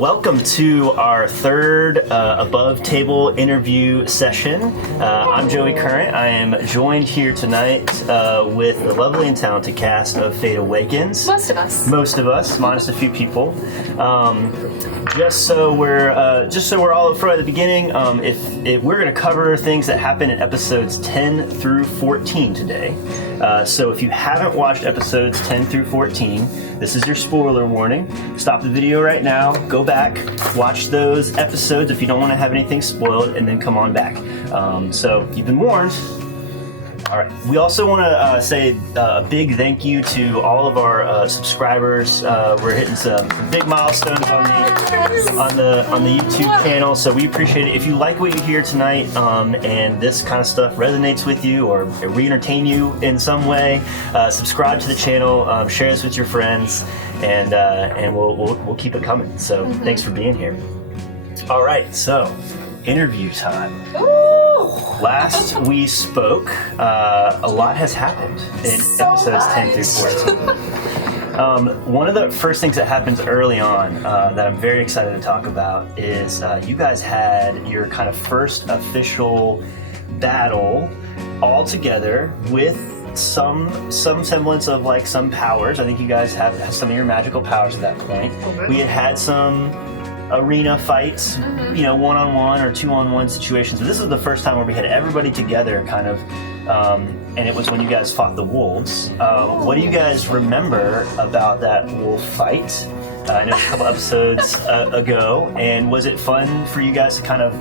Welcome to our third above table interview session. I'm Joey Current. I am joined here tonight with the lovely and talented cast of Fate Awakens. Most of us, minus a few people. Just so we're all up front at the beginning, if we're going to cover things that happen in episodes 10 through 14 today. So if you haven't watched episodes 10 through 14, this is your spoiler warning. Stop the video right now, go back, watch those episodes if you don't want to have anything spoiled, and then come on back. So you've been warned. All right. We also want to say a big thank you to all of our subscribers. We're hitting some big milestones on the YouTube channel, so we appreciate it. If you like what you hear tonight and this kind of stuff resonates with you or re-entertain you in some way, subscribe to the channel, share this with your friends, and we'll keep it coming. So thanks for being here. All right. So interview time. Last we spoke, a lot has happened in episodes 10 through 14. One of the first things that happens early on that I'm very excited to talk about is you guys had your kind of first official battle all together with some semblance of like some powers. I think you guys have some of your magical powers at that point. Okay. We had some arena fights, one-on-one or two-on-one situations. But this is the first time where we had everybody together, kind of, and it was when you guys fought the wolves. What do you guys remember about that wolf fight? I know a couple episodes ago, and was it fun for you guys to kind of,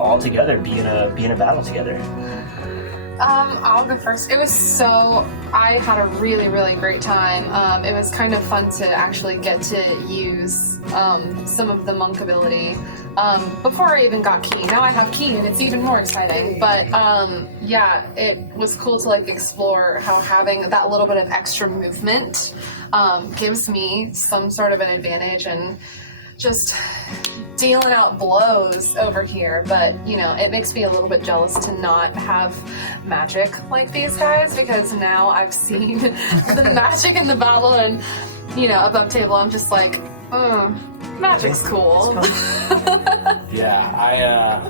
all together be in a battle together? I'll go first. I had a really, really great time. It was kind of fun to actually get to use some of the monk ability before I even got Key. Now I have Key and it's even more exciting. But it was cool to explore how having that little bit of extra movement gives me some sort of an advantage and just dealing out blows over here, but it makes me a little bit jealous to not have magic like these guys, because now I've seen the magic in the battle and above table I'm just like, magic's cool. Yeah,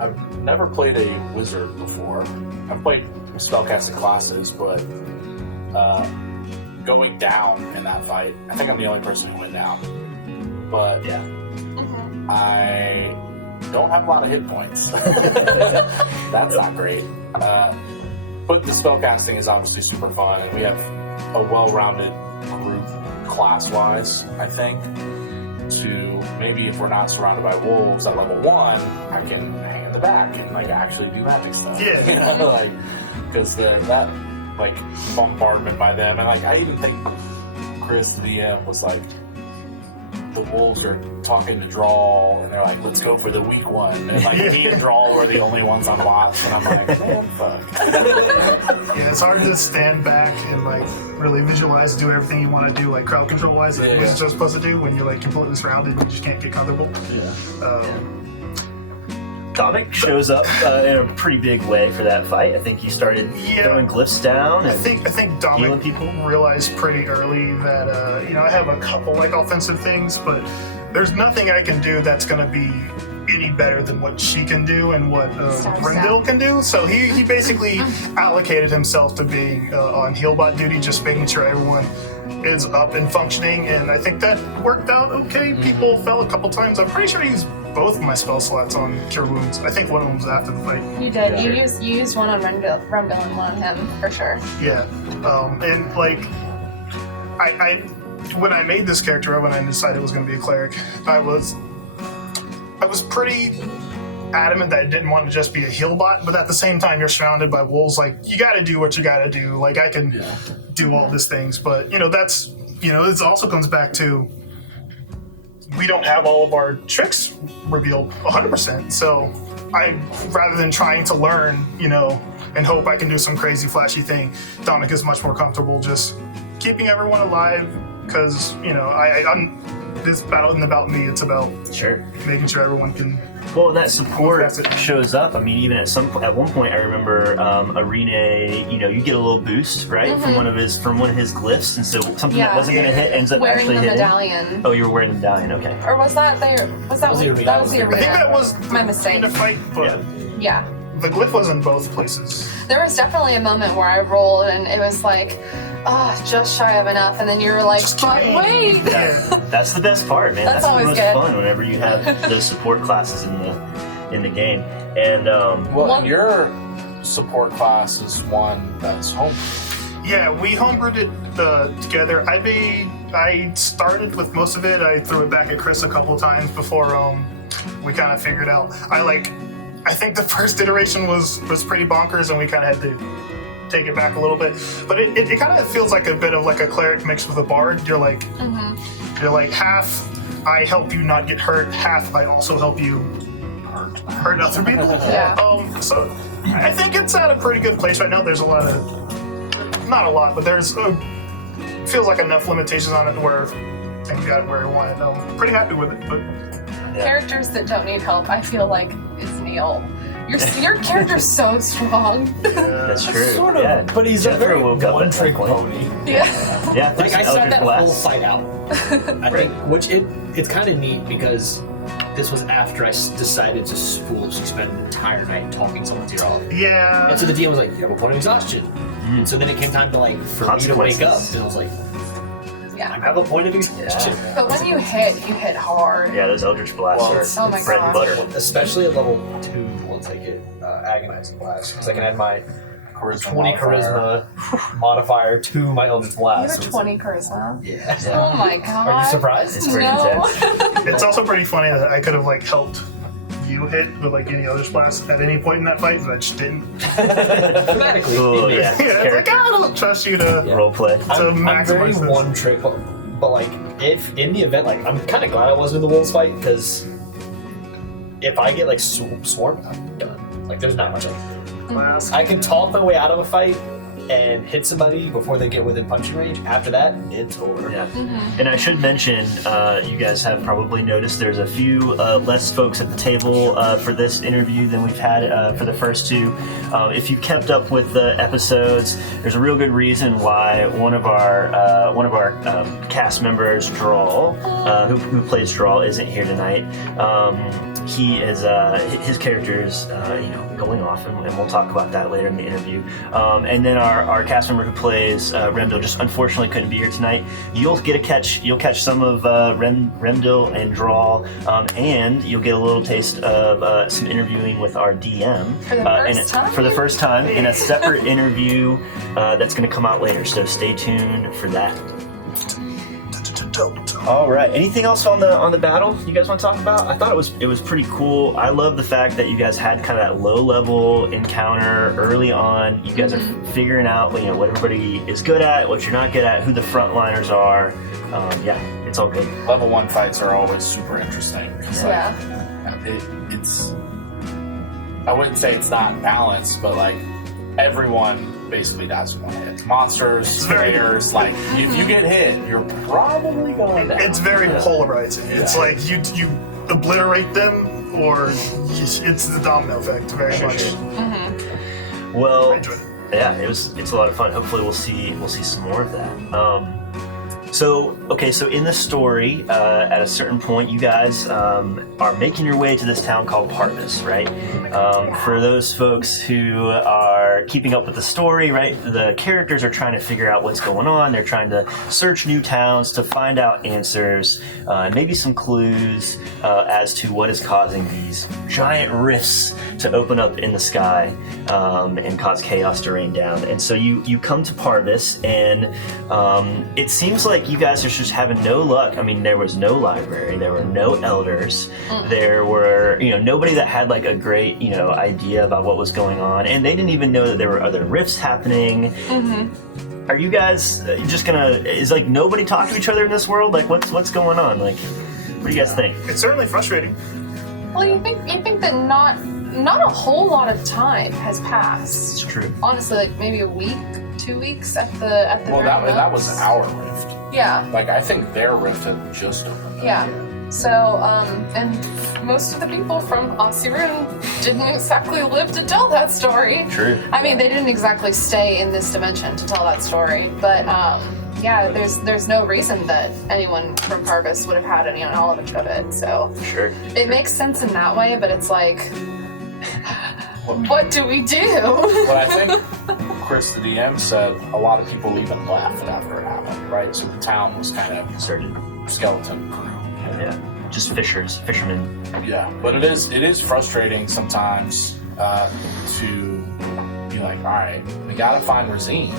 I've never played a wizard before. I've played spellcasting classes, but going down in that fight, I think I'm the only person who went down. But yeah, I don't have a lot of hit points. That's not great. But the spellcasting is obviously super fun, and we have a well-rounded group class-wise, I think. To maybe if we're not surrounded by wolves at level 1, I can hang in the back and actually do magic stuff. Yeah. Because that bombardment by them, and I even think Chris the DM was like, the wolves are talking to Drawl, and they're like, let's go for the weak one. And me and Drawl were the only ones on watch, and I'm like, man, fuck. Yeah, it's hard to stand back and really visualize, do everything you want to do, crowd control wise, what you're supposed to do when you're completely surrounded and you just can't get comfortable. Dominic shows up in a pretty big way for that fight. I think you started throwing glyphs down. I think Dominic realized pretty early that I have a couple offensive things, but there's nothing I can do that's going to be any better than what she can do and what Rendil can do. So he basically allocated himself to being on healbot duty, just making sure everyone is up and functioning, and I think that worked out okay. People fell a couple times. I'm pretty sure he used both of my spell slots on Cure Wounds. I think one of them was after the fight. You did. Yeah. You used one on Rendil and one on him, for sure. Yeah. And I when I made this character up and I decided it was going to be a cleric, I was pretty adamant that I didn't want to just be a heal bot, but at the same time you're surrounded by wolves. You got to do what you got to do. I can do all these things, but that's this also comes back to, we don't have all of our tricks revealed 100%. So rather than trying to learn, and hope I can do some crazy flashy thing, Dominic is much more comfortable just keeping everyone alive, because, this battle isn't about me. It's about Sure. making sure everyone can. Well, that support That's it. shows up. I mean, even at one point, I remember Arena. You get a little boost, right, from one of his glyphs, and so something that wasn't going to hit ends up wearing actually the hitting. medallion. Oh, you were wearing the medallion. Okay. Or was that there? That was the arena. I think that was my mistake. in a fight, but Yeah. the glyph was in both places. There was definitely a moment where I rolled and it was like, just shy of enough, and then you were like, Just but kidding. wait. Yeah, that's the best part, man. That's That's the always most good. fun whenever you have those support classes in the game. And Well, your support class is one that's home. Yeah, we homebrewed it together. I started with most of it. I threw it back at Chris a couple times before we kind of figured out. I think the first iteration was pretty bonkers, and we kind of had to take it back a little bit. But it kind of feels like a bit of like a cleric mixed with a bard. You're like half I help you not get hurt, half I also help you hurt other people. Yeah. So I think it's at a pretty good place right now. There's a lot of, not a lot, but there's feels like enough limitations on it where I think we got it where I want it. I'm pretty happy with it. But Characters that don't need help, I feel like, is Neil. Your character's so strong. that's true. Sort of, Yeah. but he's Jethro a very woke up at one-trick that point. pony. Yeah. Yeah, Like I sat that Eldritch whole Blast. fight out. I think, which it's kind of neat because this was after I decided to foolishly spend an entire night talking someone's ear off. yeah, And so the DM was like, "You have a point of exhaustion." And so then it came time to for me to wake up, and I was like, "I Yeah. have a point of exhaustion." But when you hit hard. Yeah, those Eldritch Blasts Oh are my bread and God. butter. Especially at level 2 once I get Agonizing Blast, because I can add my Charisma 20 modifier. charisma modifier to my Eldritch You Blast. have so 20 charisma. Yeah. Oh my god. Are you surprised? It's pretty No. intense. it's also pretty funny that I could have helped you hit with any other blast at any point in that fight, but I just didn't. Thematically, Oh, it makes yeah. sense. Yeah, it's like I don't trust you to. Yeah. Role play. I'm very maximize this. one trick, but if in the event, I'm kind of glad I wasn't in the wolves fight because if I get swarmed, I'm done. There's not much I can do. Blast. I can talk my way out of a fight and hit somebody before they get within punching range. After that, it's over. Yeah. And I should mention, you guys have probably noticed there's a few less folks at the table for this interview than we've had for the first two. If you kept up with the episodes, there's a real good reason why one of our cast members, Drawl, who plays Drawl, isn't here tonight. He is his character is going off, and we'll talk about that later in the interview. And then our cast member who plays Remdil just unfortunately couldn't be here tonight. You'll catch some of Remdil and Drawl, and you'll get a little taste of some interviewing with our DM For the first time? in a separate interview that's going to come out later. So stay tuned for that. All right. Anything else on the battle you guys want to talk about? I thought it was pretty cool. I love the fact that you guys had kind of that low level encounter early on. You guys are figuring out what everybody is good at, what you're not good at, who the frontliners are. Yeah, it's all good. Level 1 fights are always super interesting. 'Cause, it's I wouldn't say it's not balanced, but everyone basically dies in one hit. Monsters, players, if you get hit, you're probably going down. It's very polarizing. It's you obliterate them, or it's the domino effect very much. Well, I enjoyed it. yeah, it's a lot of fun. Hopefully, we'll see some more of that. So in the story, at a certain point, you guys are making your way to this town called Parvis, right? For those folks who are keeping up with the story, right, the characters are trying to figure out what's going on. They're trying to search new towns to find out answers, maybe some clues as to what is causing these giant rifts to open up in the sky and cause chaos to rain down. And so you come to Parvis, and it seems like you guys are just having no luck. I mean, there was no library, there were no elders, there were nobody that had a great idea about what was going on, and they didn't even know that there were other rifts happening. Are you guys just is nobody talk to each other in this world? What's going on? What do you guys think? It's certainly frustrating. Well, you think that not a whole lot of time has passed. It's true. Honestly, maybe a week, 2 weeks at the Well, very that most. was our rift. Yeah. I think their rift had just opened Yeah. So, and most of the people from Ossirun didn't exactly live to tell that story. True. I mean, they didn't exactly stay in this dimension to tell that story, but yeah, there's no reason that anyone from Parvis would have had any knowledge of it. So Sure. it makes sense in that way, but it's like, what do we do? But I think Chris, the DM, said a lot of people even left after it happened, right? So the town was kind of Certain. skeleton crew. Yeah. Just fishermen. Yeah, but it is frustrating sometimes to be like, all right, we gotta find Razine.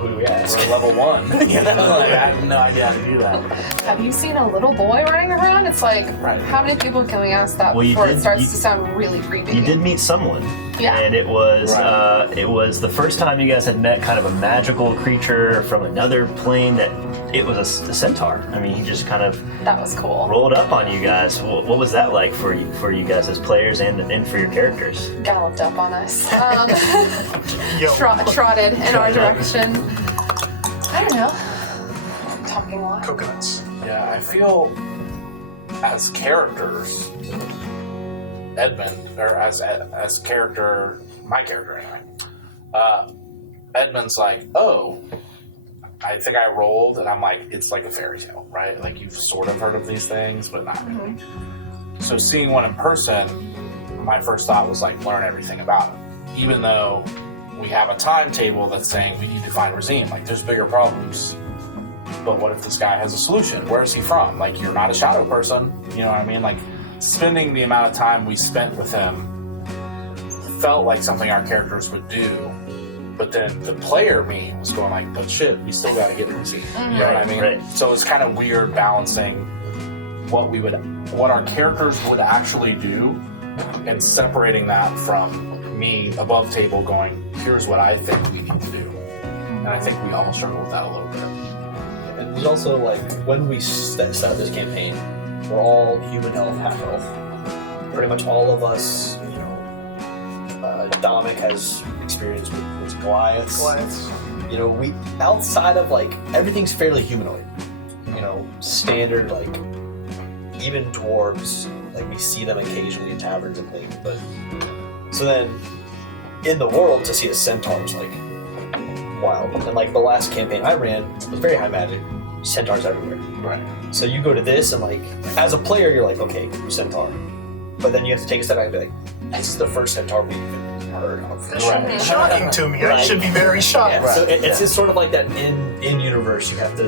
Who do we ask? We're level 1. You know, like, I have no idea how to do that. Have you seen a little boy running around? It's like, Right. how many people can we ask that Well, you before did- it starts you- to sound really creepy? You did meet someone. Yeah. And it was Right. it was the first time you guys had met kind of a magical creature from another plane that it was a centaur. I mean, he just kind of That was cool. rolled up on you guys. What was that like for you guys as players and for your characters? Galloped up on us. Yo. Trotted in our Trotted up. direction. I don't know. Talking a lot. Coconuts. Yeah, I feel as characters, Edmund, or as character, my character anyway, Edmund's like, oh, I think I rolled, and I'm like, it's like a fairy tale, right? Like, you've sort of heard of these things, but not really. So seeing one in person, my first thought was like, learn everything about it. Even though we have a timetable that's saying we need to find Razine, like, there's bigger problems. But what if this guy has a solution? Where is he from? Like, you're not a shadow person, you know what I mean? Like, spending the amount of time we spent with him felt like something our characters would do. But then the player me was going like, but shit, we still gotta get Razine. You know what I mean? Right. So it's kind of weird balancing what our characters would actually do and separating that from me above table going, here's what I think we need to do. And I think we all struggle with that a little bit. And there's also, like, when we set this campaign, we're all human elf, half elf. Pretty much all of us, you know, Dominic has experience with Goliaths. Goliaths. You know, we, outside of, like, everything's fairly humanoid. You know, standard, like, even dwarves, like, we see them occasionally in taverns and things, but... So then, in the world, to see the centaurs, like, wild. And, like, the last campaign I ran was very high magic. Centaurs everywhere. Right. So you go to this, and, like, as a player, you're like, okay, centaur. But then you have to take a step back and be like, this is the first centaur we've even heard of. That should be shocking to me. Right. I should be very shocked. Yeah, so it's just sort of like that in universe. You have to.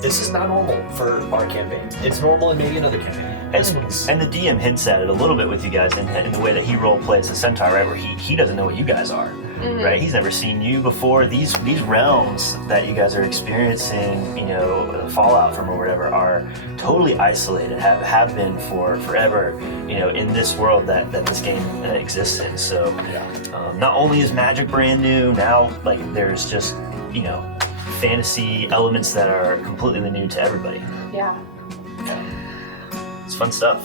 This is not normal for our campaign. It's normal in maybe another campaign. And the DM hints at it a little bit with you guys in the way that he role plays the centaur, right? Where he doesn't know what you guys are, right? He's never seen you before. These realms that you guys are experiencing, you know, fallout from or whatever, are totally isolated. Have been for forever, you know, in this world that this game exists in. So, not only is magic brand new, now like there's just, you know, fantasy elements that are completely new to everybody. Yeah. It's fun stuff.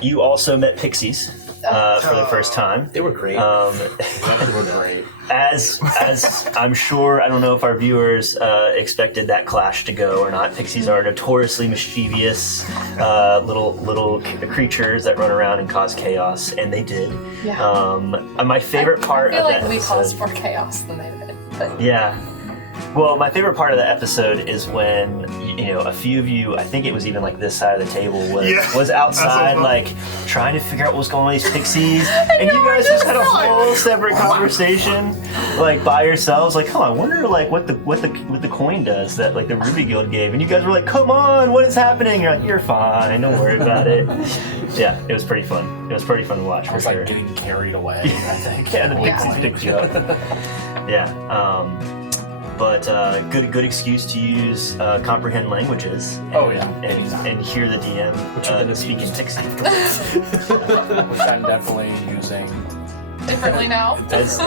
You also met pixies for the first time. They were great. They were great. As I'm sure, I don't know if our viewers expected that clash to go or not. Pixies are notoriously mischievous little creatures that run around and cause chaos, and they did. Yeah. My favorite part I feel of like that we episode, caused more chaos than they did. But yeah. Well, my favorite part of the episode is when, you know, a few of you, I think it was even like this side of the table, was outside, like, trying to figure out what was going on with these pixies. And you guys just had a whole separate conversation, like, by yourselves, like, oh, I wonder, like, what the coin does that, like, the Ruby Guild gave. And you guys were like, come on, what is happening? You're like, you're fine, don't worry about it. Yeah, it was pretty fun. It was pretty fun to watch, I for was sure. like getting carried away, I think. Yeah, the Yeah. pixies picked you up. Yeah. But good excuse to use comprehend languages. And, Oh, yeah. and hear the DM speak in pixie. Which I'm definitely using. differently now. as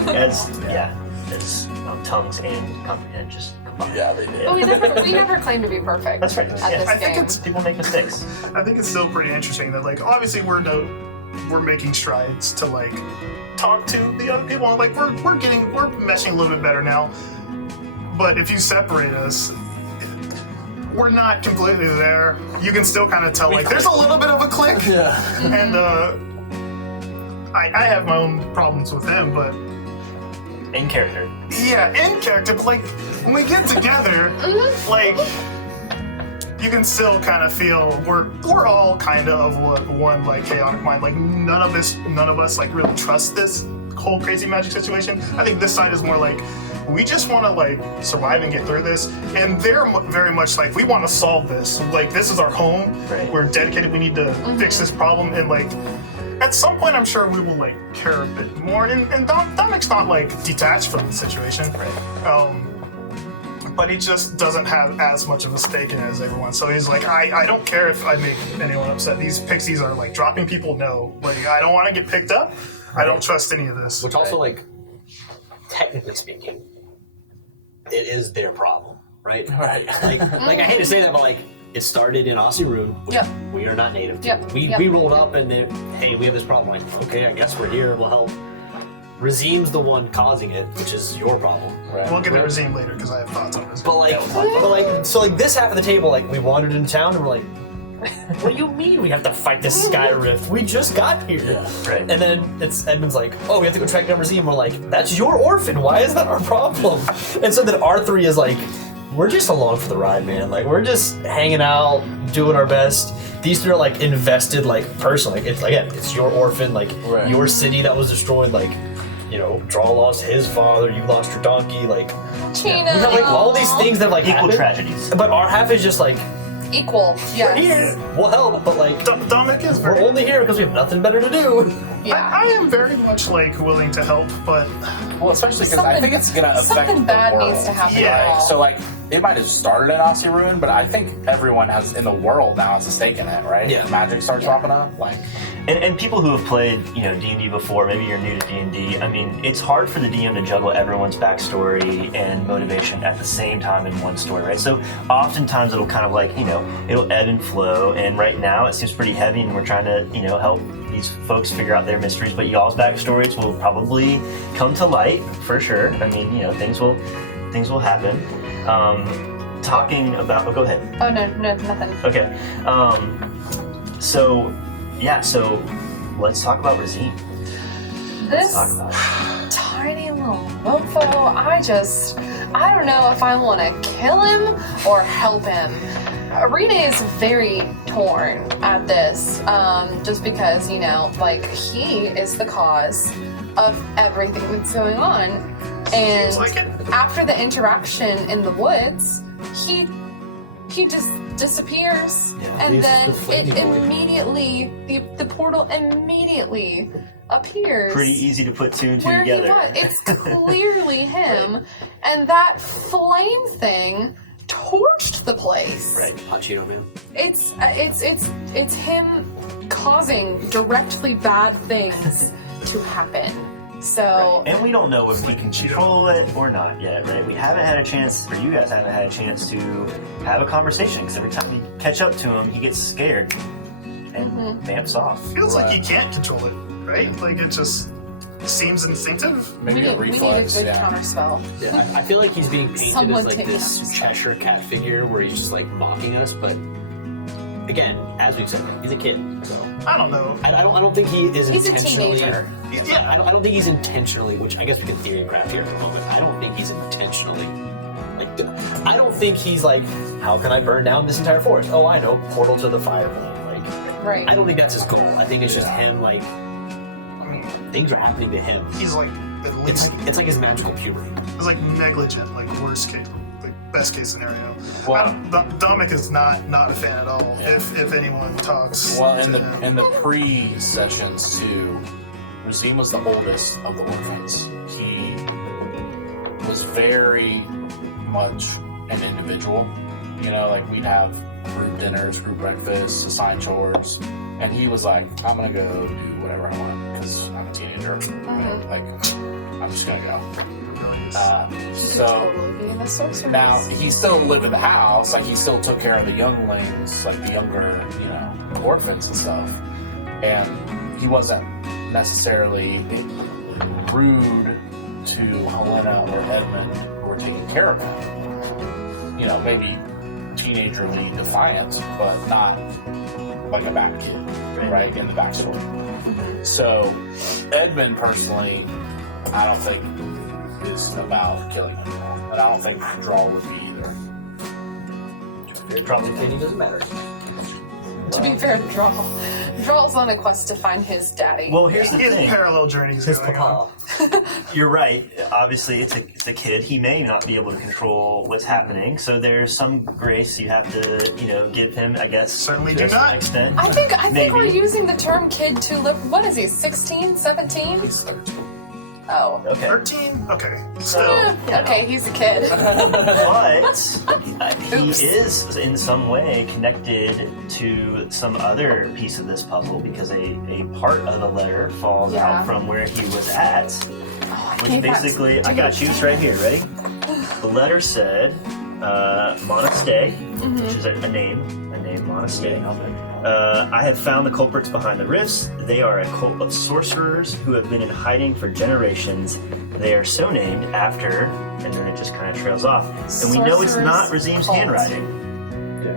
tongues and comprehend just combined. Yeah, they did. But we never claimed to be perfect. That's right. At Yeah. this I think game. it's People make mistakes. I think it's still pretty interesting that, like, obviously we're making strides to, like, talk to the other people. Like, we're meshing a little bit better now. But if you separate us, we're not completely there. You can still kind of tell, like, there's a little bit of a click. Yeah. And I have my own problems with him, but In character. yeah, in character. But like when we get together, like you can still kind of feel we're all kind of one like chaotic mind. Like none of us like really trust this whole crazy magic situation. I think this side is more like we just want to like survive and get through this, and they're very much like we want to solve this. Like this is our home. Right. We're dedicated. We need to fix this problem, and like at some point, I'm sure we will like care a bit more. And Dominic's not like detached from the situation. Right. But he just doesn't have as much of a stake in it as everyone. So he's like, I don't care if I make anyone upset. These pixies are like dropping people. No, like I don't want to get picked up. I don't trust any of this. Which also, like, technically speaking, it is their problem, right? Right. Like I hate to say that, but like, it started in Aussie Rune, which Yep. we are not native to. Yep. We rolled up and hey, we have this problem. Like, okay, I guess we're here. We'll help. Razim's the one causing it, which is your problem. Right. We'll get to Razim later because I have thoughts on this. But like, so like this half of the table, like we wandered into town and we're like, what do you mean we have to fight this sky rift? We just got here. Right. And then Edmund's like, oh, we have to go track down Razim. We're like, that's your orphan. Why is that our problem? And so then R3 is like, we're just along for the ride, man. Like we're just hanging out, doing our best. These three are like invested, like personally. It's your orphan, like Right. your city that was destroyed, like. You know, Draw lost his father, you lost your donkey, like Tina. we have like all these things that like Equal happen, tragedies. but our half is just like Equal. we're Yes. here, we'll help, but like Dominic is we're very. only here because we have nothing better to do. Yeah. I am very much like willing to help, but Well, especially because I think it's gonna affect something the bad world. needs to happen. Yeah, at all. So like it might have started in Aussie Ruin, but I think everyone has in the world now has a stake in it, right? Yeah. Magic starts popping up, like And people who have played, D&D before, maybe you're new to D&D, I mean, it's hard for the DM to juggle everyone's backstory and motivation at the same time in one story, right? So oftentimes it'll kind of like, it'll ebb and flow, and right now it seems pretty heavy, and we're trying to, help these folks figure out their mysteries, but y'all's backstories will probably come to light, for sure. I mean, things will happen. Talking about, go ahead. Oh no, nothing. Okay. So let's talk about Razim. This Talk about it. tiny little mofo, I don't know if I want to kill him or help him. Arena is very torn at this, just because, he is the cause of everything that's going on. And seems like it. after the interaction in the woods, he just disappears, Yeah, and he's then the flaming it boy. immediately, the portal immediately appears. Pretty easy to put two and two Where together. he was. It's clearly him, and that flame thing torched the place. Right. Hot Cheeto man. It's him causing directly bad things to happen. So And we don't know if we can control it or not yet, right? We haven't had a chance, or you guys haven't had a chance to have a conversation, because every time we catch up to him, he gets scared and vamps off. feels like he can't control it, right? Like it just seems instinctive. maybe a we need a reflex. good Yeah. counter spell. Yeah, I feel like he's being painted Someone as like take this notes. Cheshire cat figure where he's just like mocking us, but again, as we've said, he's a kid, so I don't know. I don't think he is He's a intentionally. teenager. Yeah, I don't think he's intentionally, which I guess we can theory craft here for a moment. I don't think he's intentionally. I don't think he's like, how can I burn down this entire forest? Oh, I know, portal to the fire plane. Like, Right. I don't think that's his goal. I think it's just him. Like, I mean, things are happening to him. he's like at It's least like his magical puberty. it's like negligent, like worst case, like best case scenario. Well- Dominic is not a fan at all. Yeah. If anyone talks, Well, to in the him. in the pre-sessions too, Razim was the oldest of the orphans. He was very much an individual. Like we'd have group dinners, group breakfasts, assigned chores, and he was like, "I'm gonna go do whatever I want because I'm a teenager. Right? Like, I'm just gonna go." He So. could totally be in the sorcerer's. Now he still lived in the house, like he still took care of the younglings, like the younger, orphans and stuff. And he wasn't necessarily rude to Helena or Edmund who were taking care of him. Maybe teenagerly defiant, but not like a bad kid, right? In the backstory. So, Edmund personally, I don't think is about killing him, and I don't think Drawl would be either. Draw's opinion doesn't matter. To be fair, Drawl's on a quest to find his daddy. Well, here's the His thing. parallel journeys His going on. papa. You're right. Obviously, it's a kid. He may not be able to control what's happening. So there's some grace you have to, give him. I guess. Certainly to do a certain not. extent. I think we're Maybe. using the term kid too what is he, 16, 17? He's 13. Oh. Okay. 13? Okay. So, Okay, he's a kid. but he is in some way connected to some other piece of this puzzle because a part of the letter falls Yeah. out from where he was at, which gave that basically, to I got you, it's right here, ready? The letter said, Monaste, which is a name, Monaste. I have found the culprits behind the rifts. They are a cult of sorcerers who have been in hiding for generations. They are so named after, and then it just kind of trails off. And we know it's not Sorcerer's Razim's cult. handwriting.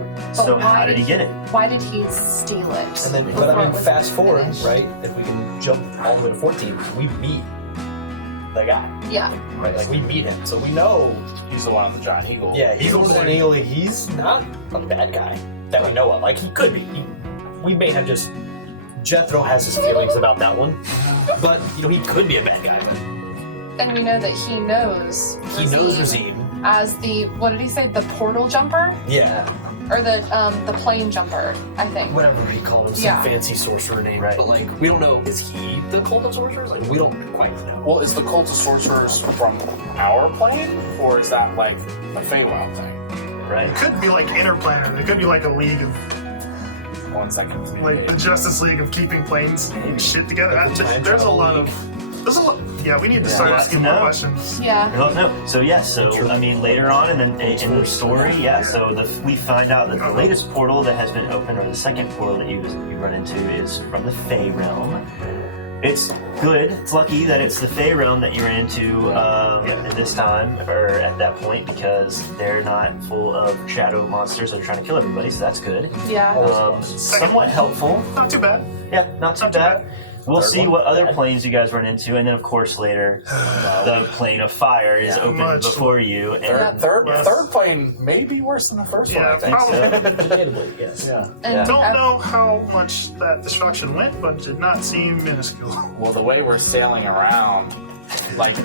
But So why how did he get it? Why did he steal it? And then, before but I it mean, was fast forward, finished? right? If we can jump all the way to 14, we meet the guy, Yeah. right? Like we meet him, so we know. He's the one with the giant eagle. Yeah, he's Eagle more than boy. an eagle. He's not a bad guy that we know of. Like he could be. We may have just. Jethro has his feelings about that one, but he could be a bad guy. And we know that he knows He knows Razim. as the, what did he say, the portal jumper? Yeah, Or the plane jumper, I think. whatever he called him, some Yeah. fancy sorcerer name. Right. But like, we don't know. Is he the cult of sorcerers? Like, we don't quite know. Well, is the cult of sorcerers from our plane, or is that like a Feywild thing? Right. It could be like interplanar. It could be like a league of, Ones that can like the communicate. Justice League of keeping planes and shit together. Like the time There's a travel lot league. of. There's a lot. Yeah, we need to start Lots asking to more know. questions. Yeah. Well, no. So yes. So I mean, later on, and then in the story, yeah. So we find out that the latest portal that has been opened, or the second portal that you run into, is from the Fey realm. It's good. It's lucky that it's the Fey realm that you ran into at this time, or at that point, because they're not full of shadow monsters that are trying to kill everybody. So that's good. Yeah. Somewhat helpful. Not too bad. Yeah, not too Not too bad. We'll Third see one, what other bad. planes you guys run into, and then of course later, the plane of fire is Yeah, open much. before you. And Third Yes. plane may be worse than the first one. Yeah, I think. so. Debatably, yes. Yeah. And Yeah. Don't know how much that destruction went, but it did not seem minuscule. Well, the way we're sailing around, like,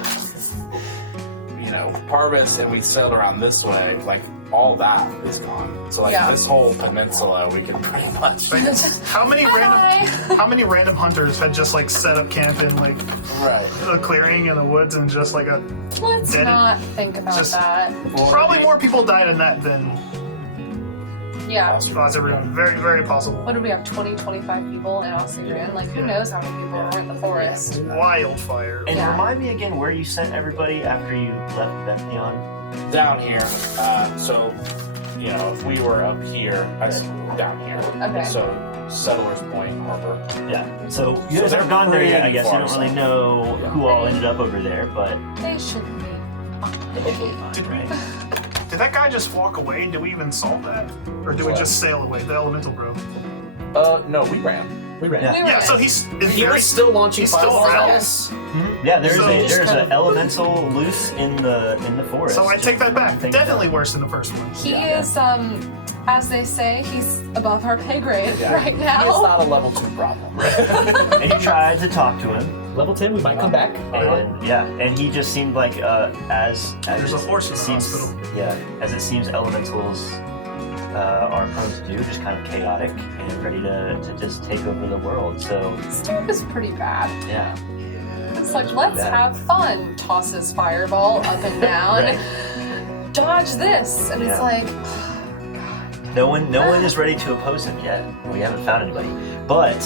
Parvis, and we sailed around this way, like, all that is gone. So, like, Yeah. this whole peninsula, we can pretty much. Like, how many Hi. random hunters had just like set up camp in like Right. a clearing in the woods and just like a Let's Dead- not think about just- that. probably more people died in that than Yeah. Ossirian. Very, very possible. What did we have? 20, 25 people in Ossirian? Like, who knows how many people were in the forest? Wildfire. And Yeah. remind me again where you sent everybody after you left Bethleon. Down here, so, if we were up here, that's down here. Okay. So, Settlers Point Harbor. Yeah. So you So guys they're haven't gone there yet. I pretty guess you far don't really south. know who all ended up over there, but They should be. Did we? right? Did that guy just walk away? Did we even solve that, or did we What? just sail away? The elemental bro. No, we ran. We ran. Yeah. We were Yeah. in. So he's in He theory, was still launching he's still fireballs around. at us. Yeah. There's So- there's kind an of- elemental loose in the forest. So I take that back. Think Definitely so. worse than the first one. He is, as they say, he's above our pay grade Yeah. right It's now. not a level 2 problem. And you tried to talk to him, Level 10, we might come back. and and he just seemed like as There's a it horse in the seems, hospital. Yeah, as it seems, elementals are prone to do, just kind of chaotic and ready to just take over the world. So This dude is pretty bad. yeah, It's like, let's bad. have fun. Tosses fireball up and down. Right. Dodge this. And it's Yeah. like, no one is ready to oppose him yet. We haven't found anybody. But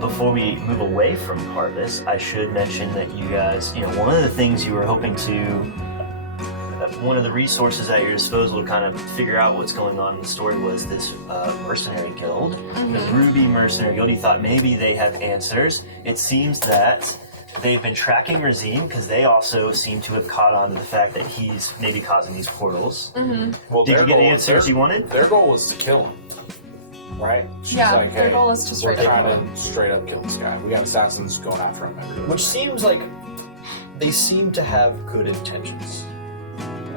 before we move away from Harvest, I should mention that you guys, one of the things you were hoping to, one of the resources at your disposal to kind of figure out what's going on in the story was this mercenary guild, the Ruby Mercenary Guild. You thought maybe they have answers. It seems that they've been tracking Razim because they also seem to have caught on to the fact that he's maybe causing these portals. Well, Did their you get the goal- answers their- you wanted? Their goal was to kill him, right? She's Yeah, like, their hey, goal is to we're straight up trying kill him. to straight up kill this guy. We got assassins going after him everywhere. Which seems like they seem to have good intentions.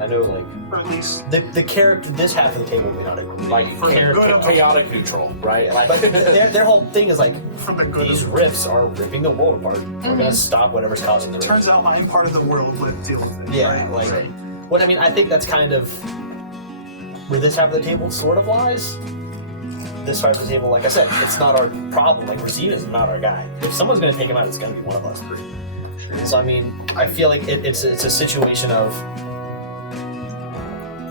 I know, like, Or at least the character, this half of the table may not agree. Like For the good of the- chaotic neutral, right? Like, But their whole thing is like, for the good these of rifts are ripping the world apart. We're gonna stop whatever's causing the rift. Turns out I'm part of the world. Let's deal with it. Yeah, right? like, what I mean, I think that's kind of where this half of the table sort of lies. This half of the table, like I said, it's not our problem. Like, Razina is not our guy. If someone's gonna take him out, it's gonna be one of us three. So I mean, I feel like it's a situation of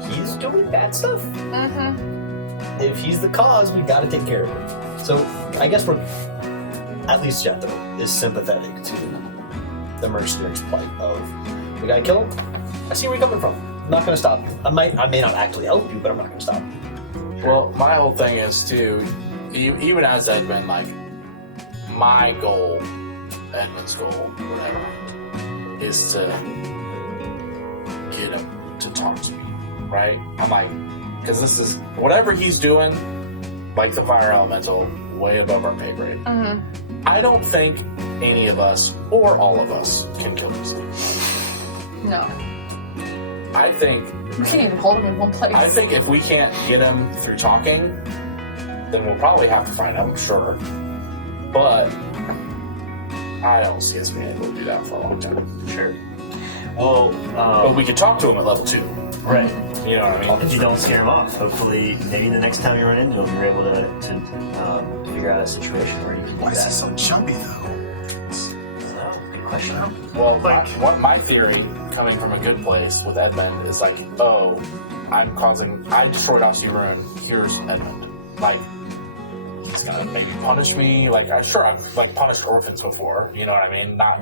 he's doing bad stuff. If he's the cause, we gotta take care of him. So I guess we're, at least Jethro is sympathetic to the mercenaries' plight of, we gotta kill him. I see where you're coming from. I'm not gonna stop you. I may not actually help you, but I'm not gonna stop you. well, my whole thing is too, even as Edmund, like, my goal, Edmund's goal, whatever, is to get him to talk to me, right? I'm like, because this is, whatever he's doing, like the fire elemental, way above our pay grade. I don't think any of us, or all of us, can kill this thing. No. I think We can't even hold him in one place. I think if we can't get him through talking, then we'll probably have to find him, sure. But I don't see us being able to do that for a long time. Sure. Well, But we could talk to him at level 2. right. You know what I mean? If you don't scare him off, hopefully, maybe the next time you run into him, you're able to figure out a situation where you can do Why is he that. so jumpy though? Oh, good question. Well, Like- my theory, coming from a good place with Edmund, is like, oh, I destroyed Aussie Ruin, here's Edmund. Like, he's gonna maybe punish me. Like, I've like punished orphans before, you know what I mean? Not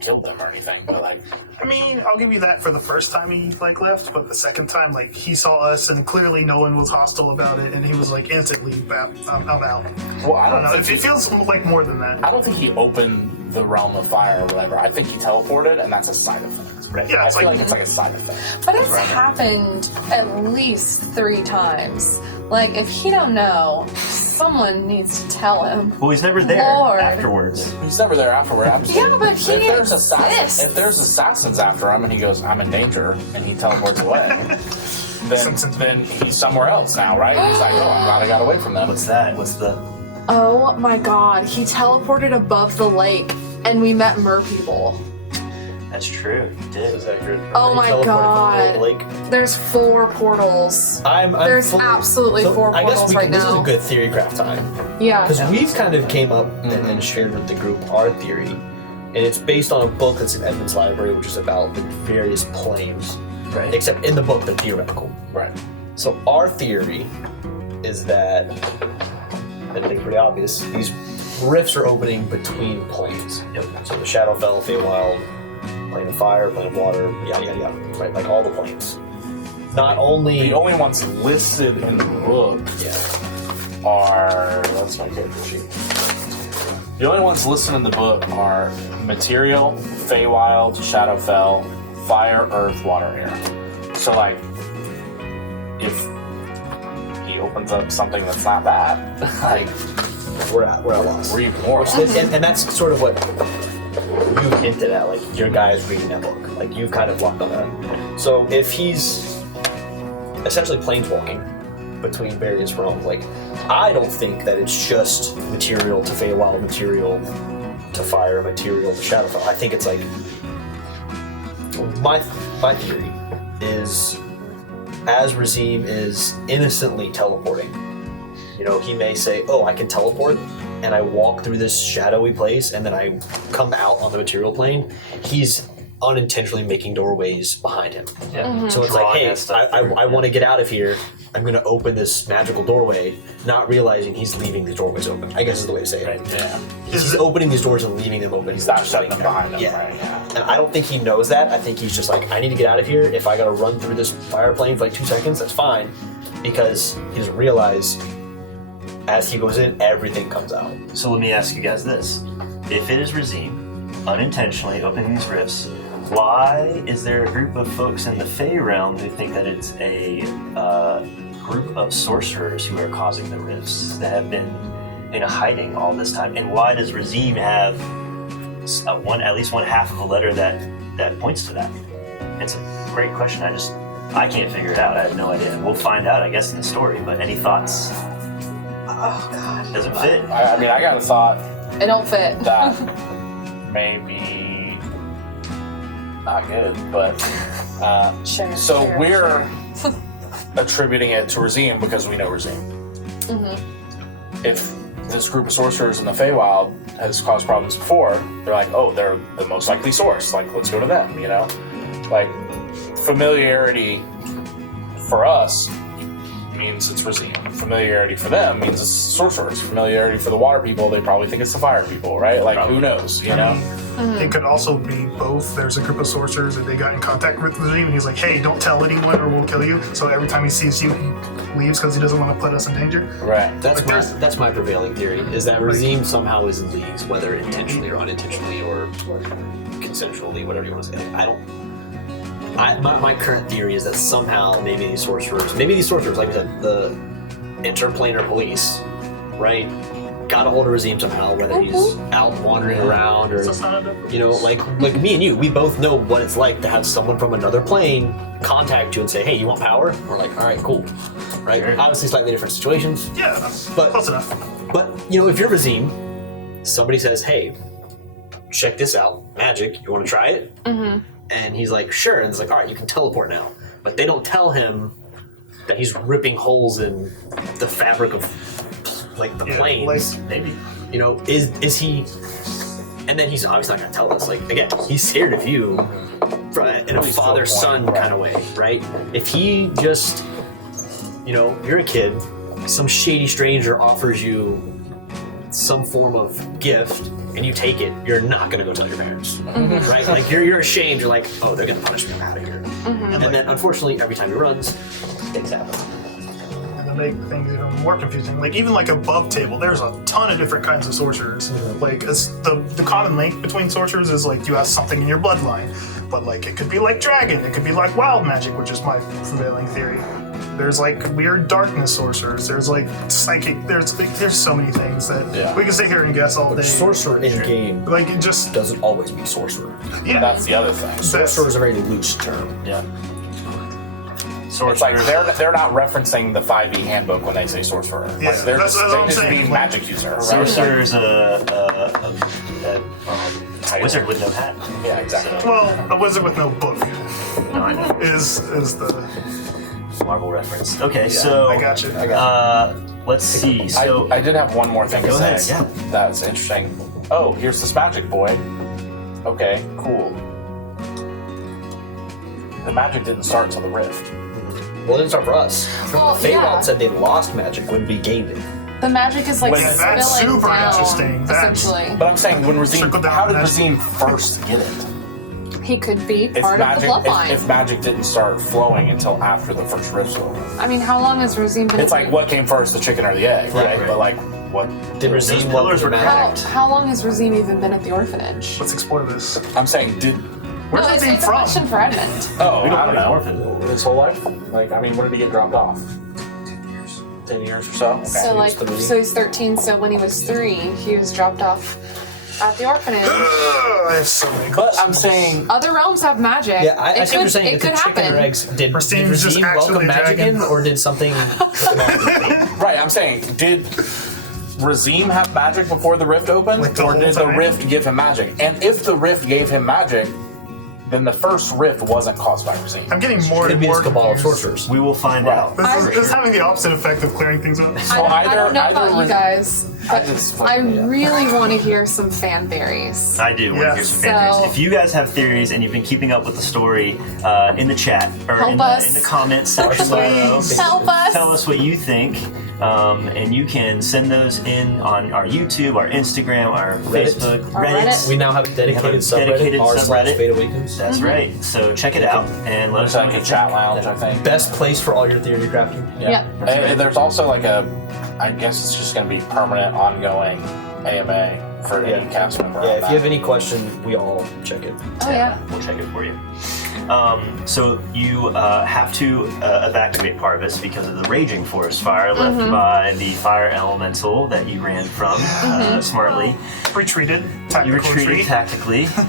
killed them or anything, but like, I mean, I'll give you that for the first time he like left, but the second time, like he saw us and clearly no one was hostile about it, and he was like instantly, I'm out. well, I I don't don't know. think It feels like more than that. I don't think he opened the realm of fire or whatever. I think he teleported, and that's a side effect. Right. Yeah, I it's feel like- like it's like a side effect. But it's happened at least 3 times. Like, if he don't know, someone needs to tell him. Well, he's never there Lord. afterwards. He's never there afterward. Yeah, but he if there's exists. if there's assassins after him, and he goes, "I'm in danger," and he teleports away, then he's somewhere else now, right? He's like, "Oh, I'm glad I got away from them." What's that? What's the... Oh my god, he teleported above the lake and we met mer people. That's true. He did. Is that good? Oh He my teleported from God. the lake. There's 4 portals. I'm There's fully- absolutely so 4 I guess portals we right can, this is now. a good theory craft time. Yeah. Because we've kind of came up and shared with the group our theory, and it's based on a book that's in Edmund's library, which is about the various planes. Right. Except in the book, they're theoretical. Right. So our theory is that, I think it's pretty obvious, these rifts are opening between planes. Yep. So the Shadowfell, Feywild, plane of fire, plane of water, yada yada yada. Right, like all the planes. Not only The only ones listed in the book are, that's my character sheet. The only ones listed in the book are material, Feywild, Shadowfell, fire, earth, water, air. So like, if he opens up something that's not that, like, we're at loss. we're even more. And that's sort of what you hinted at, like your guy is reading that book. Like you've kind of locked on that. So if he's essentially planeswalking between various realms, like I don't think that it's just material to Feywild, material to fire, material to Shadowfell. I think it's like my theory is as Razim is innocently teleporting, you know, he may say, oh, I can teleport, and I walk through this shadowy place, and then I come out on the material plane. He's unintentionally making doorways behind him. Yeah. So it's Drawing like, hey, that stuff through. I want to get out of here. I'm going to open this magical doorway, not realizing he's leaving these doorways open. I guess is the way to say it. Right. Yeah. He's opening these doors and leaving them open. He's not shutting them behind him, Yeah. right? Yeah. And I don't think he knows that. I think he's just like, I need to get out of here. If I got to run through this fire plane for like 2 seconds, that's fine. Because he doesn't realize as he goes in, everything comes out. So let me ask you guys this. If it is Razim, unintentionally opening these rifts, why is there a group of folks in the Fey realm who think that it's a group of sorcerers who are causing the rifts that have been in hiding all this time? And why does Razim have at least one half of a letter that points to that? It's a great question. I can't figure it out. I have no idea. We'll find out, I guess, in the story. But any thoughts? Oh God. Doesn't fit. I mean, I got a thought It don't fit. that maybe not good, but Sure. so sure, we're sure. attributing it to Razim because we know Razim. If this group of sorcerers in the Feywild has caused problems before, they're like, oh, they're the most likely source. Like, let's go to them, you know? Like, familiarity for us means it's Razim. Familiarity for them means it's sorcerers. Familiarity for the water people, they probably think it's the fire people, right? Like, who knows, you know? It could also be both. There's a group of sorcerers that they got in contact with the regime, and he's like, hey, don't tell anyone or we'll kill you. So every time he sees you, he leaves because he doesn't want to put us in danger. Right. That's my prevailing theory, is that Razim somehow is in leagues, whether intentionally or unintentionally or consensually, whatever you want to say. My current theory is that somehow maybe these sorcerers, like we said, the interplanar police, right, got a hold of Razim somehow, whether he's out wandering around or, you know, like me and you, we both know what it's like to have someone from another plane contact you and say, hey, you want power? We're like, all right, cool, right? Obviously slightly different situations. Yeah, But- close enough. But, you know, if you're Razim, somebody says, hey, check this out, magic, you want to try it? And he's like, sure. And it's like, all right, you can teleport now. But they don't tell him that he's ripping holes in the fabric of, like, the planes. Like, maybe. You know, is he... And then he's obviously not going to tell us. Like, again, he's scared of you in a father-son kind of way, right? If he just, you know, you're a kid, some shady stranger offers you some form of gift and you take it, you're not gonna go tell your parents, right? Like you're ashamed. You're like, oh, they're gonna punish me. I'm out of here. And then, unfortunately, every time he runs, things happen. And to make things even more confusing, like even like above table, there's a ton of different kinds of sorcerers. Like the common link between sorcerers is like you have something in your bloodline, but like it could be like dragon, it could be like wild magic, which is my prevailing theory. There's like weird darkness sorcerers. There's like psychic. There's so many things that we can sit here and guess all day. Sorcerer in game, Like it just doesn't always mean sorcerer. yeah. That's the other thing. Sorcerer is a very loose term. Yeah. It's like they're not referencing the 5e handbook when they say sorcerer. Yeah, Like, they're that's what I'm they just saying. mean magic user. Right? Sorcerer is a wizard with no hat. Yeah, exactly. Well, a wizard with no book No, I know. is the. Marvel reference. Okay, so I got you. let's see. So I did have one more thing to Go say. ahead, yeah. That's interesting. Oh, here's this magic boy. Okay, cool. The magic didn't start until the rift. Well, it didn't start for us. Well, Feywild yeah. said they lost magic when we gained it. The magic is like When- spilling That's super down, interesting. That's- essentially. But I'm saying, when Trickle Razim, down how did magic. Razim first get it? He could be If part of the magic, bloodline. if magic didn't start flowing until after the first rift opened. I mean, how long has Razim been? It's like, what came first, the chicken or the egg, right? right. But like, what? Did those Razim pillars were how, cracked. how long has Razim even been at the orphanage? Let's explore this. I'm saying, did? Where's no, the it's, theme it's a from? question for Edmund. Oh, We don't I put don't an know. orphan. His whole life? Like, I mean, when did he get dropped off? 10 years or so. Okay. So like, three. so he's 13. So when he was 3, he was dropped off at the orphanage. I have so many. But I'm saying, Other realms have magic. Yeah, I It think you're could- saying it it's a could chicken happen. or eggs. Did Christine's just Razim actually welcome a magic dragon. in, or did something? right? I'm saying, did Razim have magic before the rift opened, Like the or whole did the time? rift give him magic? And if the rift gave him magic, then the first rift wasn't caused by Razim. I'm getting more Could and be more this cabal of confused. sorcerers. We will find Right. out. This is having the opposite effect of clearing things up. I don't know about you guys, but just- I yeah. really want to hear some fan theories. I do want to hear some fan So- theories. If you guys have theories and you've been keeping up with the story in the chat or Help in us. the comments section below, Help us. tell us what you think. And you can send those in on our YouTube, our Instagram, our Reddit. Facebook, Our Reddit. Reddit. We now have a dedicated subreddit. subreddit. Fate Awakens. That's right. So check it out and let us There's know like what a you chat think. lounge, I think. Best place for all your theory crafting. Yeah. And there's also like a, I guess it's just going to be permanent, ongoing AMA for any cast member. Yeah, on if that. you have any question, we all check it. Oh yeah. We'll check it for you. So you have to evacuate Parvis because of the raging forest fire left by the fire elemental that you ran from smartly. Retreated. You Tactical retreated retreat. That's tactically what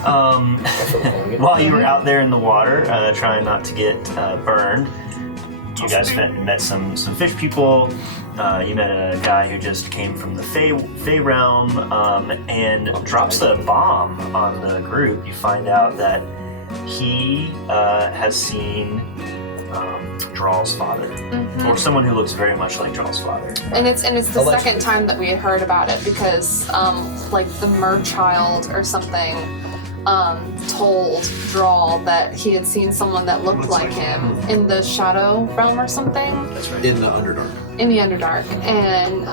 we're calling it. while you were out there in the water, trying not to get burned. You guys met some fish people. You met a guy who just came from the Fey realm and drops a bomb on the group. You find out that he has seen Draw's father, or someone who looks very much like Draw's father. And it's the Allegedly. second time that we had heard about it because like the mer child or something told Drawl that he had seen someone that looked like him in the shadow realm or something. That's right. In the Underdark. In the Underdark. And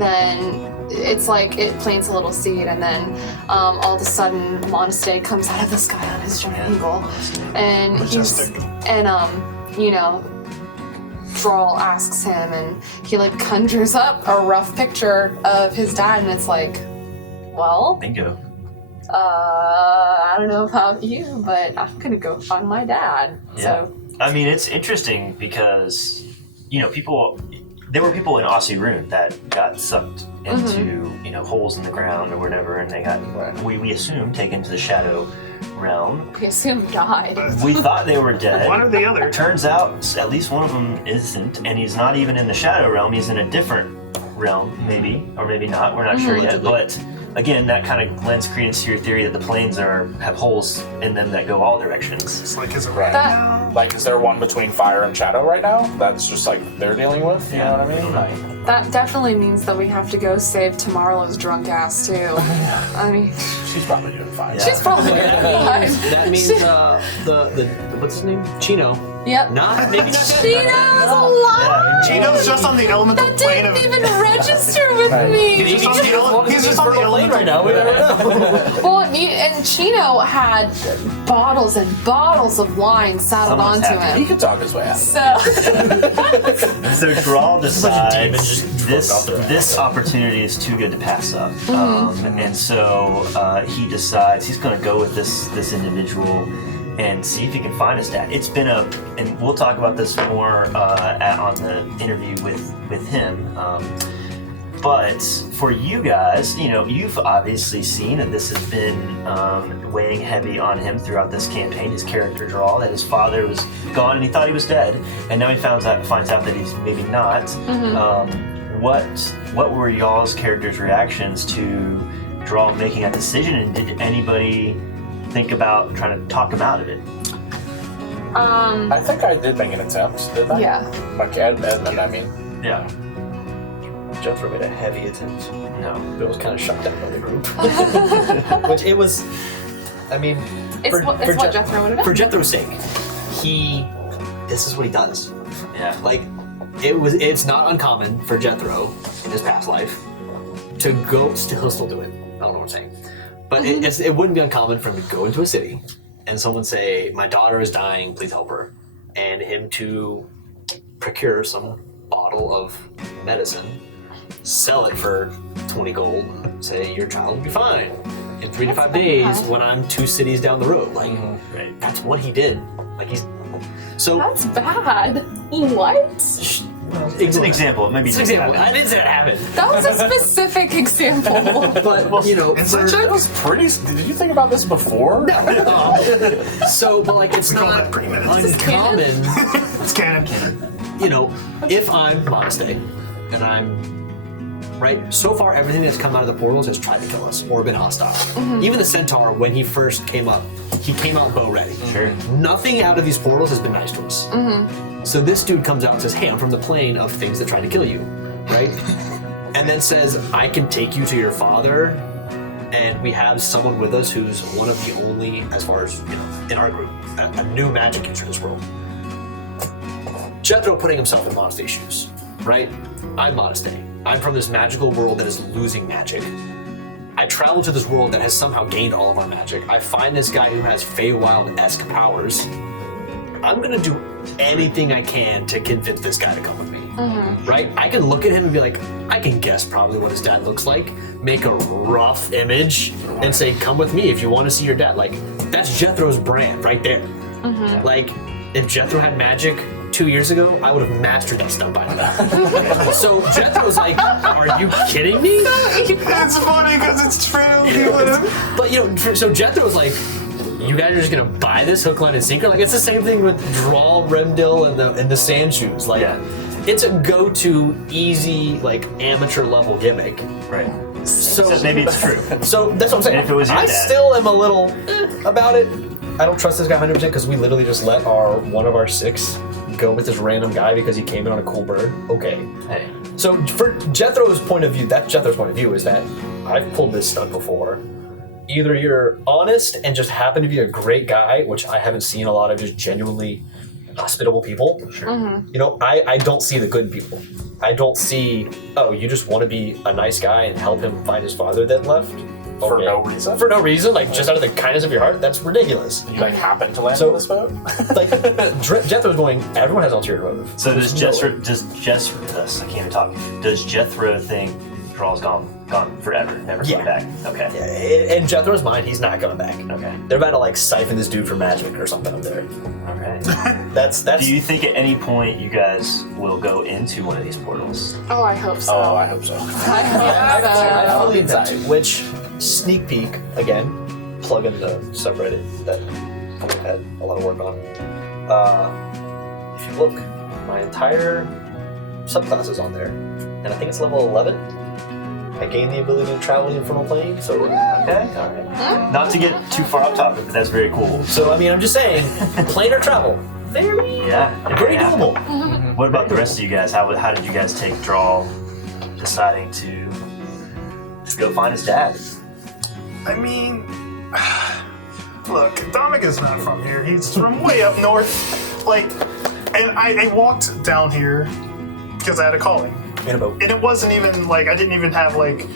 then it's like it plants a little seed, and then all of a sudden Monastery comes out of the sky on his giant eagle. And Majestic. you know, Drawl asks him, and he like conjures up a rough picture of his dad, and it's like, well, Bingo. I don't know about you, but I'm gonna go find my dad. Yeah. So I mean, it's interesting because, you know, there were people in Aussie Rune that got sucked into, you know, holes in the ground or whatever, and they got, we assume, taken to the Shadow Realm. we assume died. We thought they were dead. One or the other. Turns out at least one of them isn't, and he's not even in the Shadow Realm, he's in a different realm, maybe, or maybe not, we're not sure yet, Allegedly. but again, that kind of lends credence to your theory that the planes have holes in them that go all directions. It's like, is it Right. right That- now? Like, is there one between fire and shadow right now? That's just like they're dealing with. You know what I mean? Like, That definitely means that we have to go save Tomorrow's drunk ass too. I mean, she's probably doing fine. Yeah. she's probably fine. That means the what's his name? Chino. Yep. Maybe not. Chino's alive. Chino's just on the elemental That plane didn't of. even register with me. He's just on the plane right now. We never know. Well, and Chino had bottles and bottles of wine saddled Someone's onto happy. He him. can talk his way out. So So Drawl demon decides just this opportunity is too good to pass up, and so he decides he's going to go with this individual and see if he can find his dad. It's been and we'll talk about this more on the interview with him. But for you guys, you know, you've obviously seen that this has been weighing heavy on him throughout this campaign. His character Drawl, that his father was gone and he thought he was dead, and now he finds out that he's maybe not. What were y'all's characters' reactions to Drawl making that decision, and did anybody think about trying to talk him out of it? I think I did make an attempt, didn't I? yeah. Like Edmund, I mean. Yeah. Jethro made a heavy attempt, No. but it was kind of shut down by the group. Which it was. I mean, It's what Jethro would have done. For Jethro's sake, this is what he does. Yeah. Like, it's not uncommon for Jethro in his past life to go. He'll still do it. I don't know what I'm saying, but it wouldn't be uncommon for him to go into a city and someone say, "My daughter is dying. Please help her," and him to procure some bottle of medicine, sell it for 20 gold, say your child will be fine in 3 to 5 days when I'm 2 cities down the road. Like, Right. that's what he did. Like, so. That's bad. What? It's an example. Maybe It's an example. I didn't say that happened. That was a specific example. But, you know, That was pretty. Did you think about this before? but like, it's We call not that pre-meditated. uncommon, It's canon. you know, if I'm Monastery and I'm right, so far everything that's come out of the portals has tried to kill us or been hostile. Even the centaur, when he first came up, he came out bow ready. Sure. Nothing out of these portals has been nice to us. So this dude comes out and says, "Hey, I'm from the plane of things that try to kill you," right? And then says, "I can take you to your father, and we have someone with us who's one of the only, as far as, you know, in our group, a new magic user in this world." Jethro putting himself in Monastery's shoes, right? I'm Monastery. I'm from this magical world that is losing magic. I travel to this world that has somehow gained all of our magic. I find this guy who has Feywild-esque powers. I'm gonna do anything I can to convince this guy to come with me. right? I can look at him and be like, I can guess probably what his dad looks like, make a rough image, and say, come with me if you want to see your dad. Like, that's Jethro's brand right there. Like, if Jethro had magic 2 years ago, I would have mastered that stuff by now. So Jethro's like, are you kidding me? It's funny because it's true. He would have. But, so Jethro's like, you guys are just gonna buy this hook, line, and sinker? Like, it's the same thing with Drawl, Remdil, and the sand shoes. Like, it's a go-to, easy, like, amateur level gimmick. Right. So Except maybe it's true. So that's what I'm saying. And if it was your I dad. still am a little about it. I don't trust this guy 100% because we literally just let one of our 6 go with this random guy because he came in on a cool bird. Okay. Hey. So for Jethro's point of view, is that I've pulled this stunt before. Either you're honest and just happen to be a great guy, which I haven't seen a lot of just genuinely hospitable people. Sure. I don't see the good people. I don't see, you just want to be a nice guy and help him find his father that left. For no reason? For no reason, like just out of the kindness of your heart. That's ridiculous. You happen to land So- on this boat? Like Jethro's going. Everyone has ulterior motive. So does There's no Jethro? I can't even talk. Does Jethro think Drawl's gone forever, never coming back? Okay. Yeah, in Jethro's mind, he's not coming back. Okay. They're about to like siphon this dude for magic or something up there. All right. That's. Do you think at any point you guys will go into one of these portals? Oh, I hope so. Oh, I hope so. I hope so. I fully intend to. Which sneak peek again, plug in the subreddit that we had a lot of work on. If you look, my entire subclass is on there, and I think it's level 11. I gained the ability to travel the infernal plane, so Okay. All right. Not to get too far off topic, but that's very cool. I mean, I'm just saying, planar travel, very Very doable. What about the rest of you guys? How did you guys take Drawl deciding to go find his dad? I mean, look, Dominic is not from here. He's from way up north. Like, and I walked down here because I had a calling. In a boat. And it wasn't even like, I didn't even have like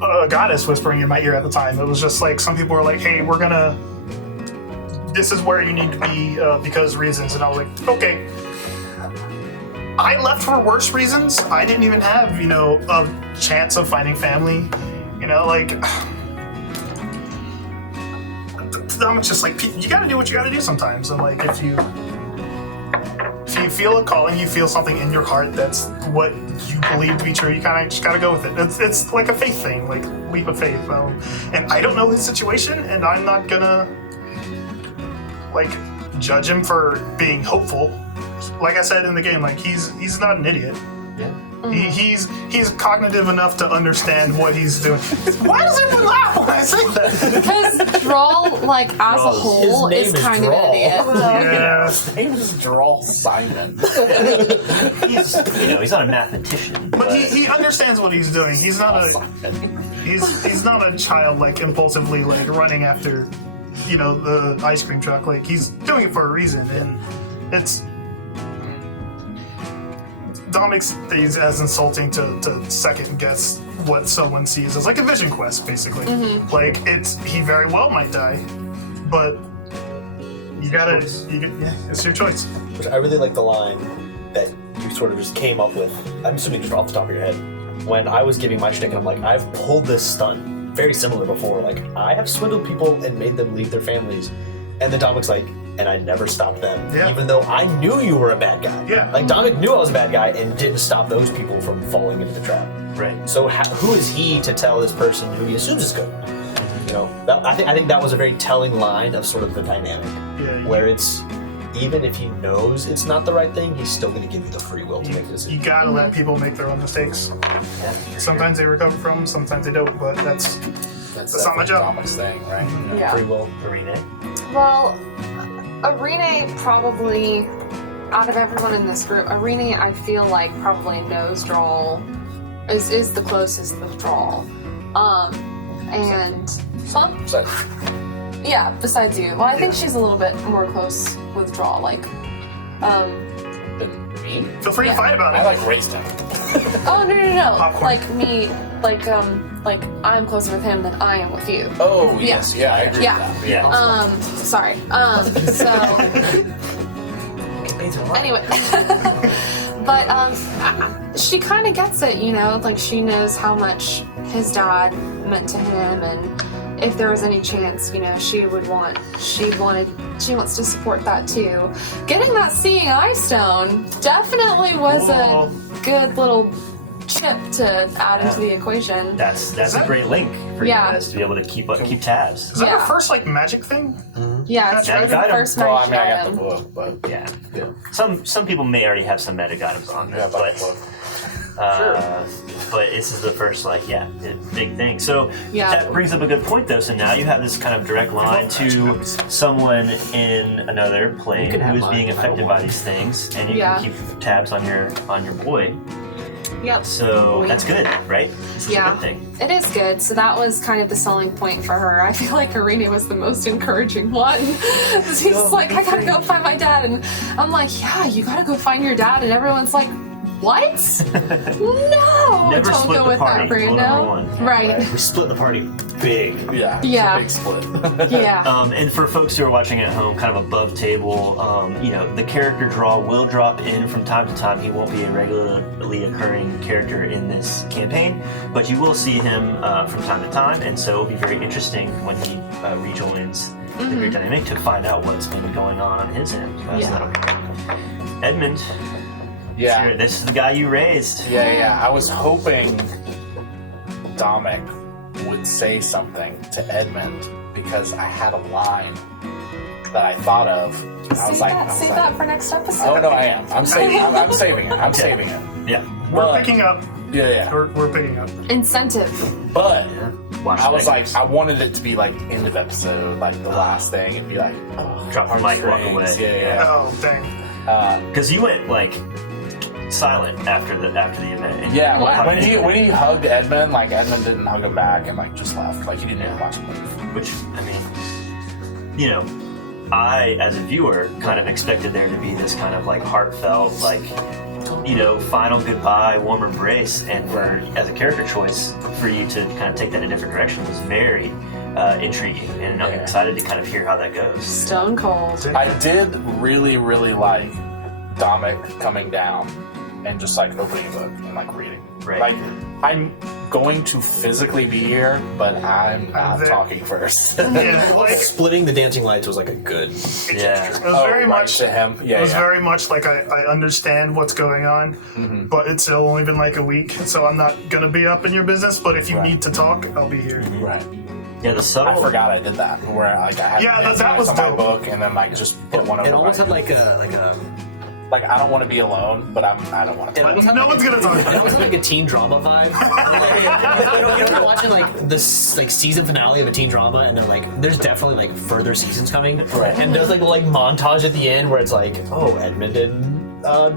a goddess whispering in my ear at the time. It was just like, some people were like, hey, this is where you need to be because reasons. And I was like, okay. I left for worse reasons. I didn't even have, a chance of finding family. Like, I'm just like, you gotta do what you gotta do sometimes. And like, if you feel a calling, you feel something in your heart that's what you believe to be true, you kind of just gotta go with it. It's like a faith thing, like leap of faith. And I don't know his situation, and I'm not gonna like judge him for being hopeful. Like I said in the game, like he's not an idiot. Yeah. He's cognitive enough to understand what he's doing. Why does everyone laugh when I say that? Because Drawl, like, as a whole, His name is is kind of Drawl. an idiot. Yeah. His name is Drawl Simon. He's not a mathematician. But he understands what he's doing. He's not he's not a child like impulsively like running after the ice cream truck. Like, he's doing it for a reason, and it's Dominic sees as insulting to second guess what someone sees as like a vision quest, basically. Like, he very well might die, but it's your choice. Which I really like the line that you sort of just came up with. I'm assuming just off the top of your head. When I was giving my shtick, and I'm like, I've pulled this stunt very similar before. Like, I have swindled people and made them leave their families. And then Dominic's like, and I never stopped them, even though I knew you were a bad guy. Yeah. Like, Dominic knew I was a bad guy and didn't stop those people from falling into the trap. Right. So who is he to tell this person who he assumes is good? I think that was a very telling line of sort of the dynamic, where it's, even if he knows it's not the right thing, he's still going to give you the free will to make the decision. You gotta let people make their own mistakes. Yeah. Sometimes they recover from them, sometimes they don't, but that's not my job. Domic's thing, right? Yeah. Free will. Arena. Well, Arena probably, out of everyone in this group, Arena I feel like probably knows Drawl, is the closest with Drawl. And So, yeah, besides you. Well, I think she's a little bit more close with Drawl, like, me? Feel free to Yeah. fight about it. I like raised him. oh, no. Popcorn. Like me, like I'm closer with him than I am with you. Oh, Yeah. yes. Yeah, I agree Yeah. with that. Yeah. Sorry. So, anyway. But she kind of gets it, you know, like she knows how much his dad meant to him, and if there was any chance, you know, she wants to support that too. Getting that seeing eye stone definitely was a good little chip to add into the equation. That's a great link for you guys to be able to keep tabs. Is that the first like magic thing? Yeah, it's Magic the item. first Well, I magic mean, I got item. the book, but Yeah. yeah. Some people may already have some magic items on there, but but this is the first big thing. So Yeah. that brings up a good point though. So now you have this kind of direct line to someone in another plane who is being affected by these things, and you can keep tabs on your boy. Yep. So that's good, right? This is a good thing. It is good. So that was kind of the selling point for her. I feel like Irina was the most encouraging one. She's like, I gotta go find my dad. And I'm like, yeah, you gotta go find your dad. And everyone's like, what? No! Never Don't split go the with party. that, Rule Brando. number one. Right. We split the party big. Yeah. Yeah. It's a big split. Yeah. And for folks who are watching at home, kind of above table, the character draw will drop in from time to time. He won't be a regularly occurring character in this campaign, but you will see him from time to time, and so it'll be very interesting when he rejoins the Great Dynamic to find out what's been going on his end. So that'll be great. Edmund, Yeah. this is the guy you raised. Yeah. I was hoping Dominic would say something to Edmund because I had a line that I thought of. I was Save that for next episode. Oh no, I am. I'm saving. I'm saving it. I'm saving it. Yeah. We're picking up. Yeah. We're picking up. Incentive. But Watch I was things. like, I wanted it to be like end of episode, like the last thing, and be like, Drop the mic, walk away. Yeah. Oh dang. Because you went silent after the event. And Yeah, you- when he hugged Edmund, like Edmund didn't hug him back and like just left. Like he didn't even watch him leave. Which, I mean, I, as a viewer, kind of expected there to be this kind of like heartfelt, like, final goodbye, warm embrace, and as a character choice, for you to kind of take that in a different direction was very intriguing, and I'm excited to kind of hear how that goes. Stone cold. I did really, really like Dominic coming down and just like opening a book and like reading. Right. Like I'm going to physically be here, but I'm not there. talking first. Yeah, like Splitting the dancing lights was like a good. Yeah. it was very much. to him. Yeah, It was very much like I understand what's going on, but it's still only been like a week, so I'm not gonna be up in your business. But if you need to talk, I'll be here. right. Yeah, the I subtle. forgot I did that. Where like I had Yeah, the that was on my dope. book and then like just put one over. It almost my- had like a like I don't want to be alone, but I don't want to. It almost had No like one's gonna talk. It almost had like a teen drama vibe. You're watching like this like season finale of a teen drama, and then like there's definitely like further seasons coming. Right. And there's like the montage at the end where it's like, oh, Edmund and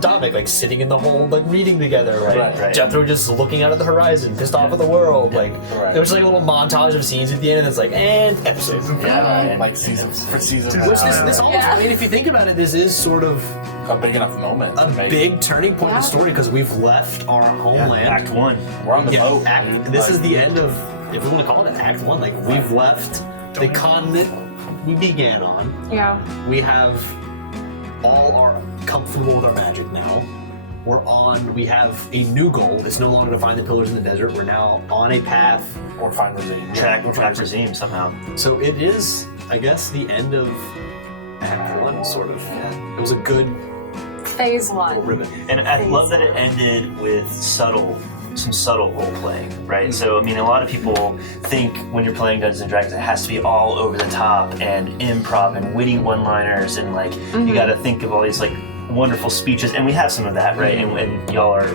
Dominic like sitting in the hole like reading together, Right. Jethro just looking out at the horizon, pissed off at the world. Like there's like a little montage of scenes at the end, and it's like and episode. Yeah, right. Like seasons for season. Which this almost, I mean, if you think about it, this is sort of a big enough moment. a to make big turning point in the story because we've left our homeland. Act 1. We're on the Yeah, boat. dude. this is Like, the end of, if we want to call it Act 1, like we've left the continent we began on. Yeah. We have all are comfortable with our magic now. We have a new goal. It's no longer to find the pillars in the desert. We're now on a path. Or finally the Track regime somehow. So it is, I guess, the end of Act 1, sort of. It was a good Phase 1. ribbon. And I love that it ended with some subtle role playing, right? So, I mean, a lot of people think when you're playing Dungeons and Dragons, it has to be all over the top and improv and witty one-liners, and like you got to think of all these like wonderful speeches, and we have some of that, right? And y'all are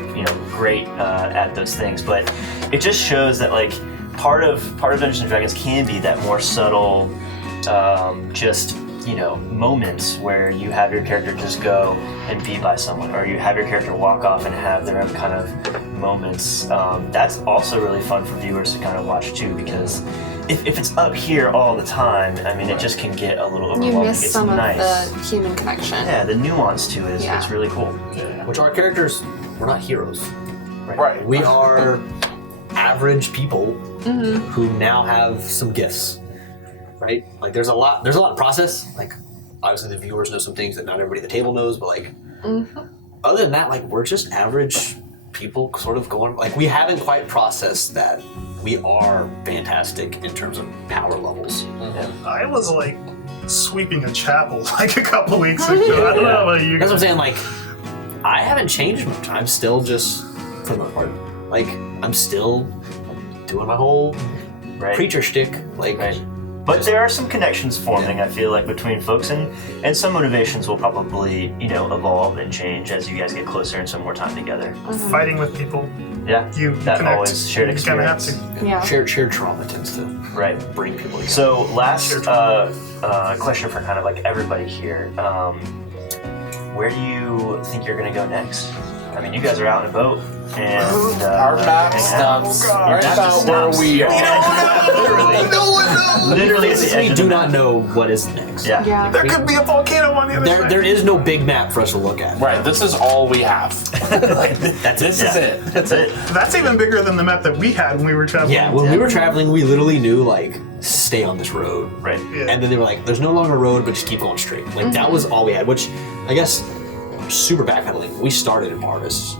great at those things, but it just shows that like part of Dungeons and Dragons can be that more subtle, just moments where you have your character just go and be by someone, or you have your character walk off and have their own kind of moments. That's also really fun for viewers to kind of watch too, because if it's up here all the time, I mean, it just can get a little overwhelming. You miss It's some nice. of the human connection. Yeah, the nuance to it is Yeah. it's really cool. Which our characters, we're not heroes. Right. We are average people who now have some gifts. Right? Like there's a lot of process. Like obviously the viewers know some things that not everybody at the table knows, but like other than that, like, we're just average people sort of going, like, we haven't quite processed that we are fantastic in terms of power levels. I was like sweeping a chapel like a couple weeks ago. I don't know about you That's guys. what I'm saying, like, I haven't changed much. I'm still just, for the most part, like, I'm still doing my whole preacher shtick. Like, But there are some connections forming, I feel like, between folks, and some motivations will probably, evolve and change as you guys get closer and some more time together. Fighting with people, Yeah, you that connect. always shared You kind of have experience. to. Yeah. shared trauma tends to Right. bring people together. So last question for kind of like everybody here. Where do you think you're going to go next? I mean, you guys are out in a boat, and Our map hanging out. stops Oh, God. right Your map about just where stops. we are. Literally at the edge we of do the not map. know what is next. Yeah. Yeah. There could be a volcano on the other side. There is no big map for us to look at. Right, this is all we have. Like, this is it. That's it. That's even bigger than the map that we had when we were traveling. Yeah, when we were traveling, we literally knew, like, stay on this road. Right. Yeah. And then they were like, there's no longer a road, but just keep going straight. Like, that was all we had, which, I guess, super backpedaling. We started in Parvis.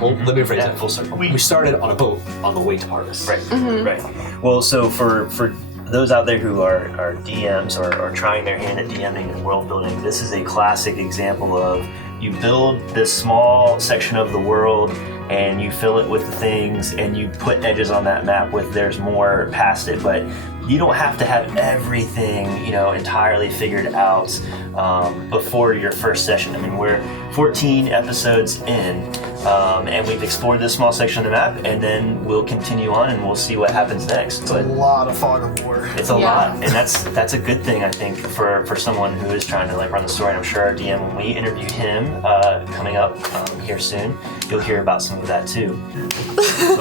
Well, let me rephrase that full circle. We started on a boat on the way to Parvis. Right. Right. Well, so for those out there who are DMs or are trying their hand at DMing and world building, this is a classic example of you build this small section of the world and you fill it with things and you put edges on that map with there's more past it, but you don't have to have everything, entirely figured out before your first session. I mean, we're 14 episodes in, and we've explored this small section of the map, and then we'll continue on and we'll see what happens next. It's a lot of fog of war. It's a Yeah. lot, and that's a good thing, I think, for someone who is trying to like run the story. And I'm sure our DM, when we interview him coming up here soon, you'll hear about some of that too. So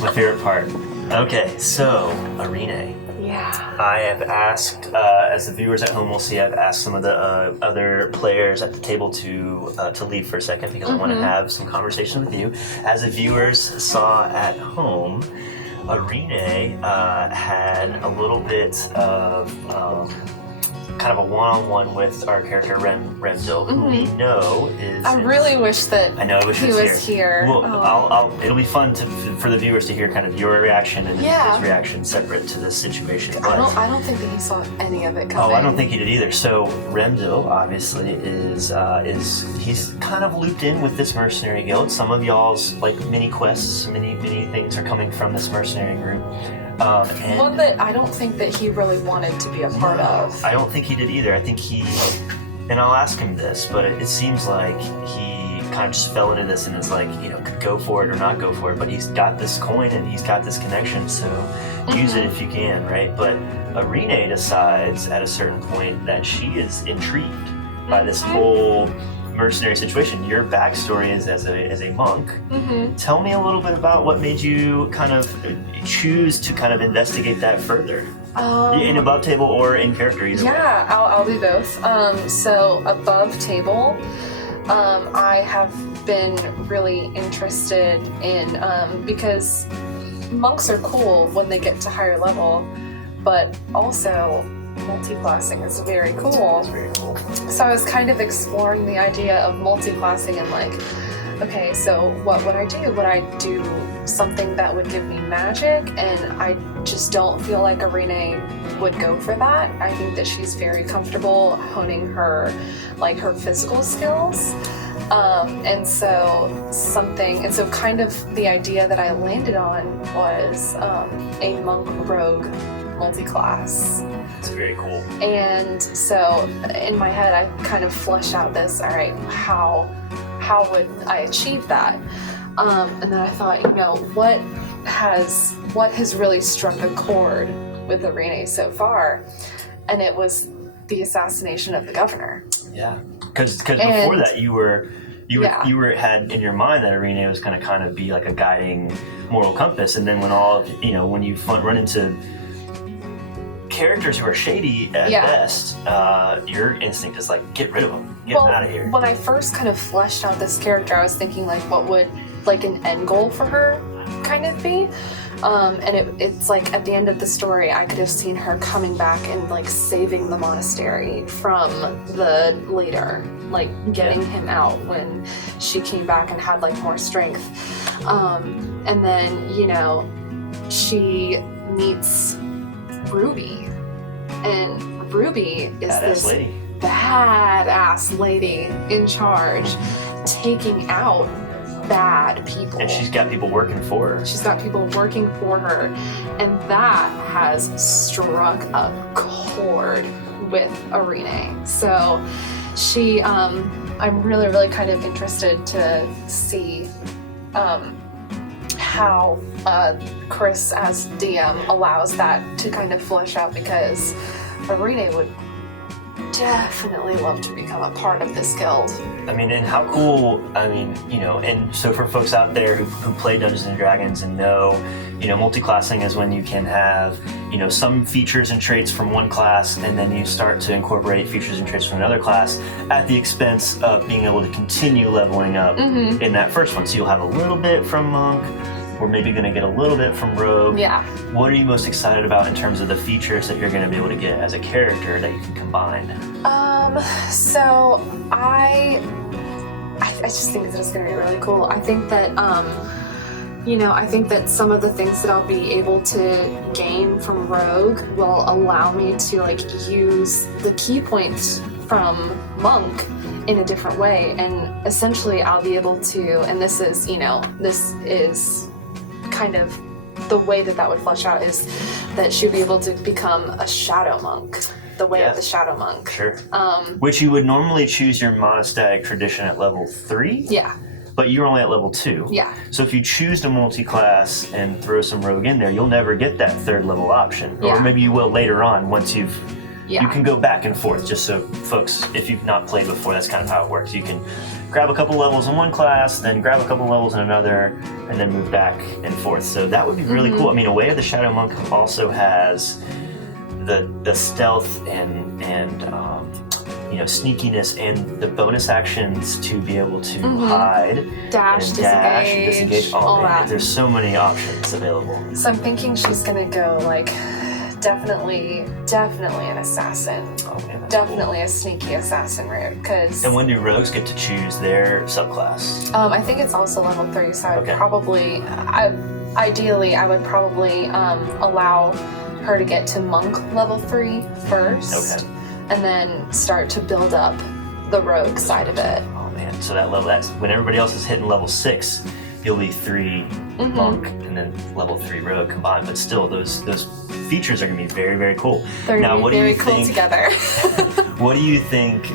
my favorite part. Okay, so Arena. Yeah. I have asked, as the viewers at home will see, I've asked some of the other players at the table to leave for a second because I want to have some conversation with you. As the viewers saw at home, Arena had a little bit of kind of a one-on-one with our character Remdil, who we know is. I really wish that I know. I wish he was here. Well, Oh. it'll be fun for the viewers to hear kind of your reaction and Yeah. his reaction separate to this situation. But I don't think that he saw any of it coming. I don't think he did either. So Remdil obviously is he's kind of looped in with this mercenary guild. Some of y'all's like mini quests, many things are coming from this mercenary group. And One that I don't think that he really wanted to be a part of. I don't think he did either. I think and I'll ask him this, but it seems like he kind of just fell into this and is like, could go for it or not go for it. But he's got this coin and he's got this connection, so use it if you can, right? But Arena decides at a certain point that she is intrigued by this whole mercenary situation. Your backstory is as a monk. Tell me a little bit about what made you kind of choose to kind of investigate that further. In above table or in character, either way. Yeah, I'll do both. So above table, I have been really interested in because monks are cool when they get to higher level, but also multi-classing is very cool. It's very cool. So I was kind of exploring the idea of multi-classing and like, okay, so what would I do? Would I do something that would give me magic? And I just don't feel like Arena would go for that. I think that she's very comfortable honing her physical skills. And so kind of the idea that I landed on was a monk rogue multi-class. It's very cool. And so in my head, I kind of flesh out this, all right, how would I achieve that? And then I thought, what has really struck a chord with Arena so far? And it was the assassination of the governor. Yeah, because before that you had in your mind that Arena was going to kind of be like a guiding moral compass, and then when you run into characters who are shady at best, your instinct is like, get rid of them, get them out of here. When I first kind of fleshed out this character, I was thinking like, what would like an end goal for her kind of be. And it's like at the end of the story, I could have seen her coming back and like saving the monastery from the leader, like getting him out when she came back and had like more strength. And then, you know, she meets Ruby, and Ruby is this badass lady in charge, taking out bad people. And she's got people working for her. She's got people working for her, and that has struck a chord with Irene. So she, I'm really, really kind of interested to see how Chris as DM allows that to kind of flesh out, because Irene would definitely love to become a part of this guild. I mean, and how cool, I mean, you know, and so for folks out there who play Dungeons and Dragons and know, you know, multi-classing is when you can have, you know, some features and traits from one class, and then you start to incorporate features and traits from another class at the expense of being able to continue leveling up in that first one. So you'll have a little bit from Monk, we're maybe going to get a little bit from Rogue. Yeah. What are you most excited about in terms of the features that you're going to be able to get as a character that you can combine? So I just think that it's going to be really cool. I think that, you know, I think that some of the things that I'll be able to gain from Rogue will allow me to like use the key points from Monk in a different way, and essentially I'll be able to, and this is, you know, this is kind of the way that would flesh out, is that she'll be able to become a shadow monk, the way of the shadow monk. Sure. Which you would normally choose your monastic tradition at level 3. Yeah. But you're only at level 2. Yeah. So if you choose to multi-class and throw some rogue in there, you'll never get that 3rd level option. Or maybe you will later on once you've... Yeah. You can go back and forth, just so folks, if you've not played before, that's kind of how it works. You can grab a couple levels in one class, then grab a couple levels in another, and then move back and forth. So that would be really cool. I mean, A Way of the Shadow Monk also has the stealth and you know, sneakiness and the bonus actions to be able to hide, dash, and disengage, all that. Man, there's so many options available. So I'm thinking she's gonna go like definitely an assassin. Oh, man, Definitely a sneaky assassin route, because... And when do rogues get to choose their subclass? I think it's also level 3, so I would probably... ideally, I would probably allow her to get to monk level 3 first, and then start to build up the rogue side of it. Oh man, so that level, that's when everybody else is hitting level 6, you'll be 3 monk and then level 3 rogue combined, but still those features are going to be very, very cool. They're now, what very do you cool think, together. What do you think,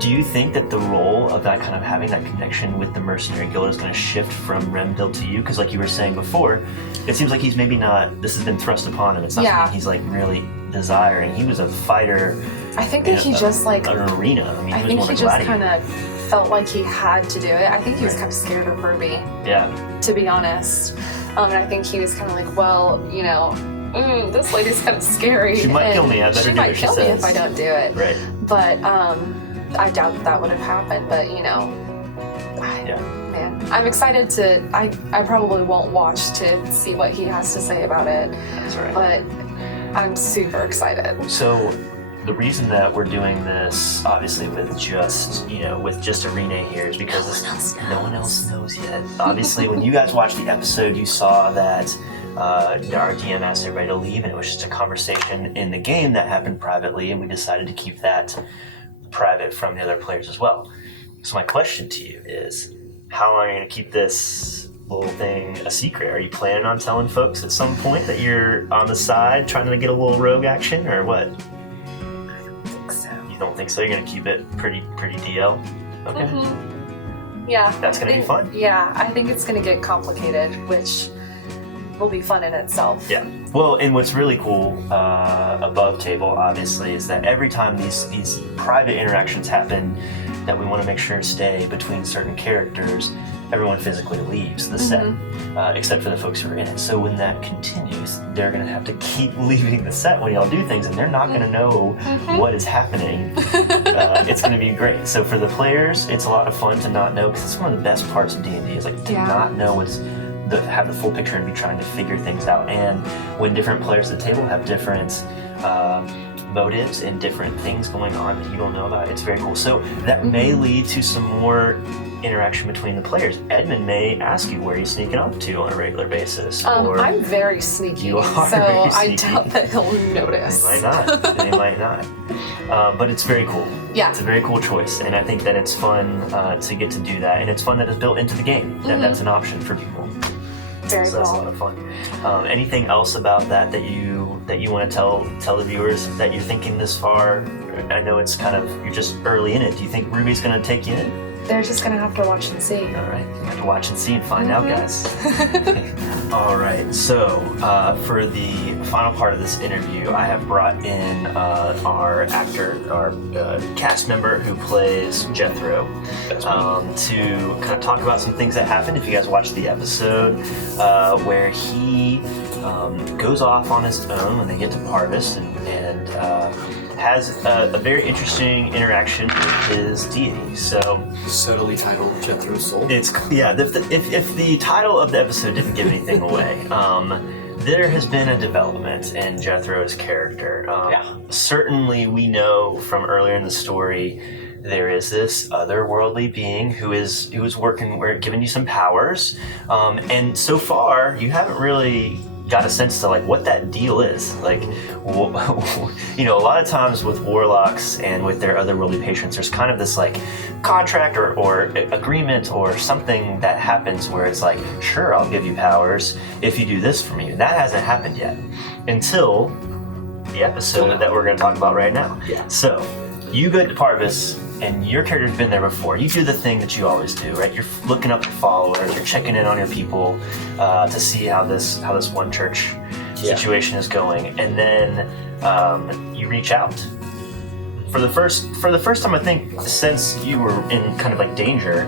do you think that the role of that kind of having that connection with the Mercenary Guild is going to shift from Remdil to you? Because like you were saying before, it seems like he's maybe not, this has been thrust upon him, it's not something he's like really desiring. He was a fighter. I think that he just like... an arena. I mean, I think he just kind of felt like he had to do it. I think he was kind of scared of Ruby. Yeah. To be honest. And I think he was kind of like, well, you know, this lady's kind of scary. She might kill me. I better do what she says. She might kill me if I don't do it. Right. But I doubt that would have happened. But, you know, man, I'm excited to... I probably won't watch to see what he has to say about it. That's right. But I'm super excited. So the reason that we're doing this, obviously, with just Irene here is because no one else knows yet. Obviously, when you guys watched the episode, you saw that our DM asked everybody to leave, and it was just a conversation in the game that happened privately, and we decided to keep that private from the other players as well. So my question to you is, how long are you going to keep this little thing a secret? Are you planning on telling folks at some point that you're on the side trying to get a little rogue action, or what? Don't think so? You're gonna keep it pretty DL? Okay. Yeah. That's gonna be fun. Yeah, I think it's gonna get complicated, which will be fun in itself. Yeah. Well, and what's really cool above table, obviously, is that every time these private interactions happen that we want to make sure stay between certain characters, everyone physically leaves the set, except for the folks who are in it. So when that continues, they're going to have to keep leaving the set when y'all do things, and they're not going to know what is happening. It's going to be great. So for the players, it's a lot of fun to not know, because it's one of the best parts of D&D is like to not know have the full picture and be trying to figure things out. And when different players at the table have different motives and different things going on that you don't know about, it's very cool. So that may lead to some more interaction between the players. Edmund may ask you where you're sneaking up to on a regular basis. Or I'm very sneaky, you are so very I sneaky. doubt that he'll notice. They might not. But it's very cool. Yeah. It's a very cool choice, and I think that it's fun to get to do that, and it's fun that it's built into the game. That's an option for people. Very So that's a cool. lot of fun. Anything else about that you want to tell the viewers that you're thinking this far? I know it's kind of, you're just early in it. Do you think Ruby's going to take you in? They're just gonna have to watch and see. All right, you have to watch and see and find out, guys. All right, so for the final part of this interview, I have brought in our actor, our cast member who plays Jethro, to kind of talk about some things that happened. If you guys watched the episode where he goes off on his own when they get to Parvis and has a very interesting interaction with his deity. So Subtly titled Jethro's Soul. it's if the title of the episode didn't give anything away, there has been a development in Jethro's character. Certainly, we know from earlier in the story there is this otherworldly being who is giving you some powers, and so far you haven't really got a sense to like what that deal is. Like, you know, a lot of times with warlocks and with their otherworldly patrons, there's kind of this like contract or agreement or something that happens where it's like, sure, I'll give you powers if you do this for me. That hasn't happened yet until the episode that we're going to talk about right now. Yeah. So you go to Parvis, and your character's been there before. You do the thing that you always do, right? You're looking up your followers, you're checking in on your people to see how this one church situation is going, and then you reach out. For the first time, I think, since you were in kind of like danger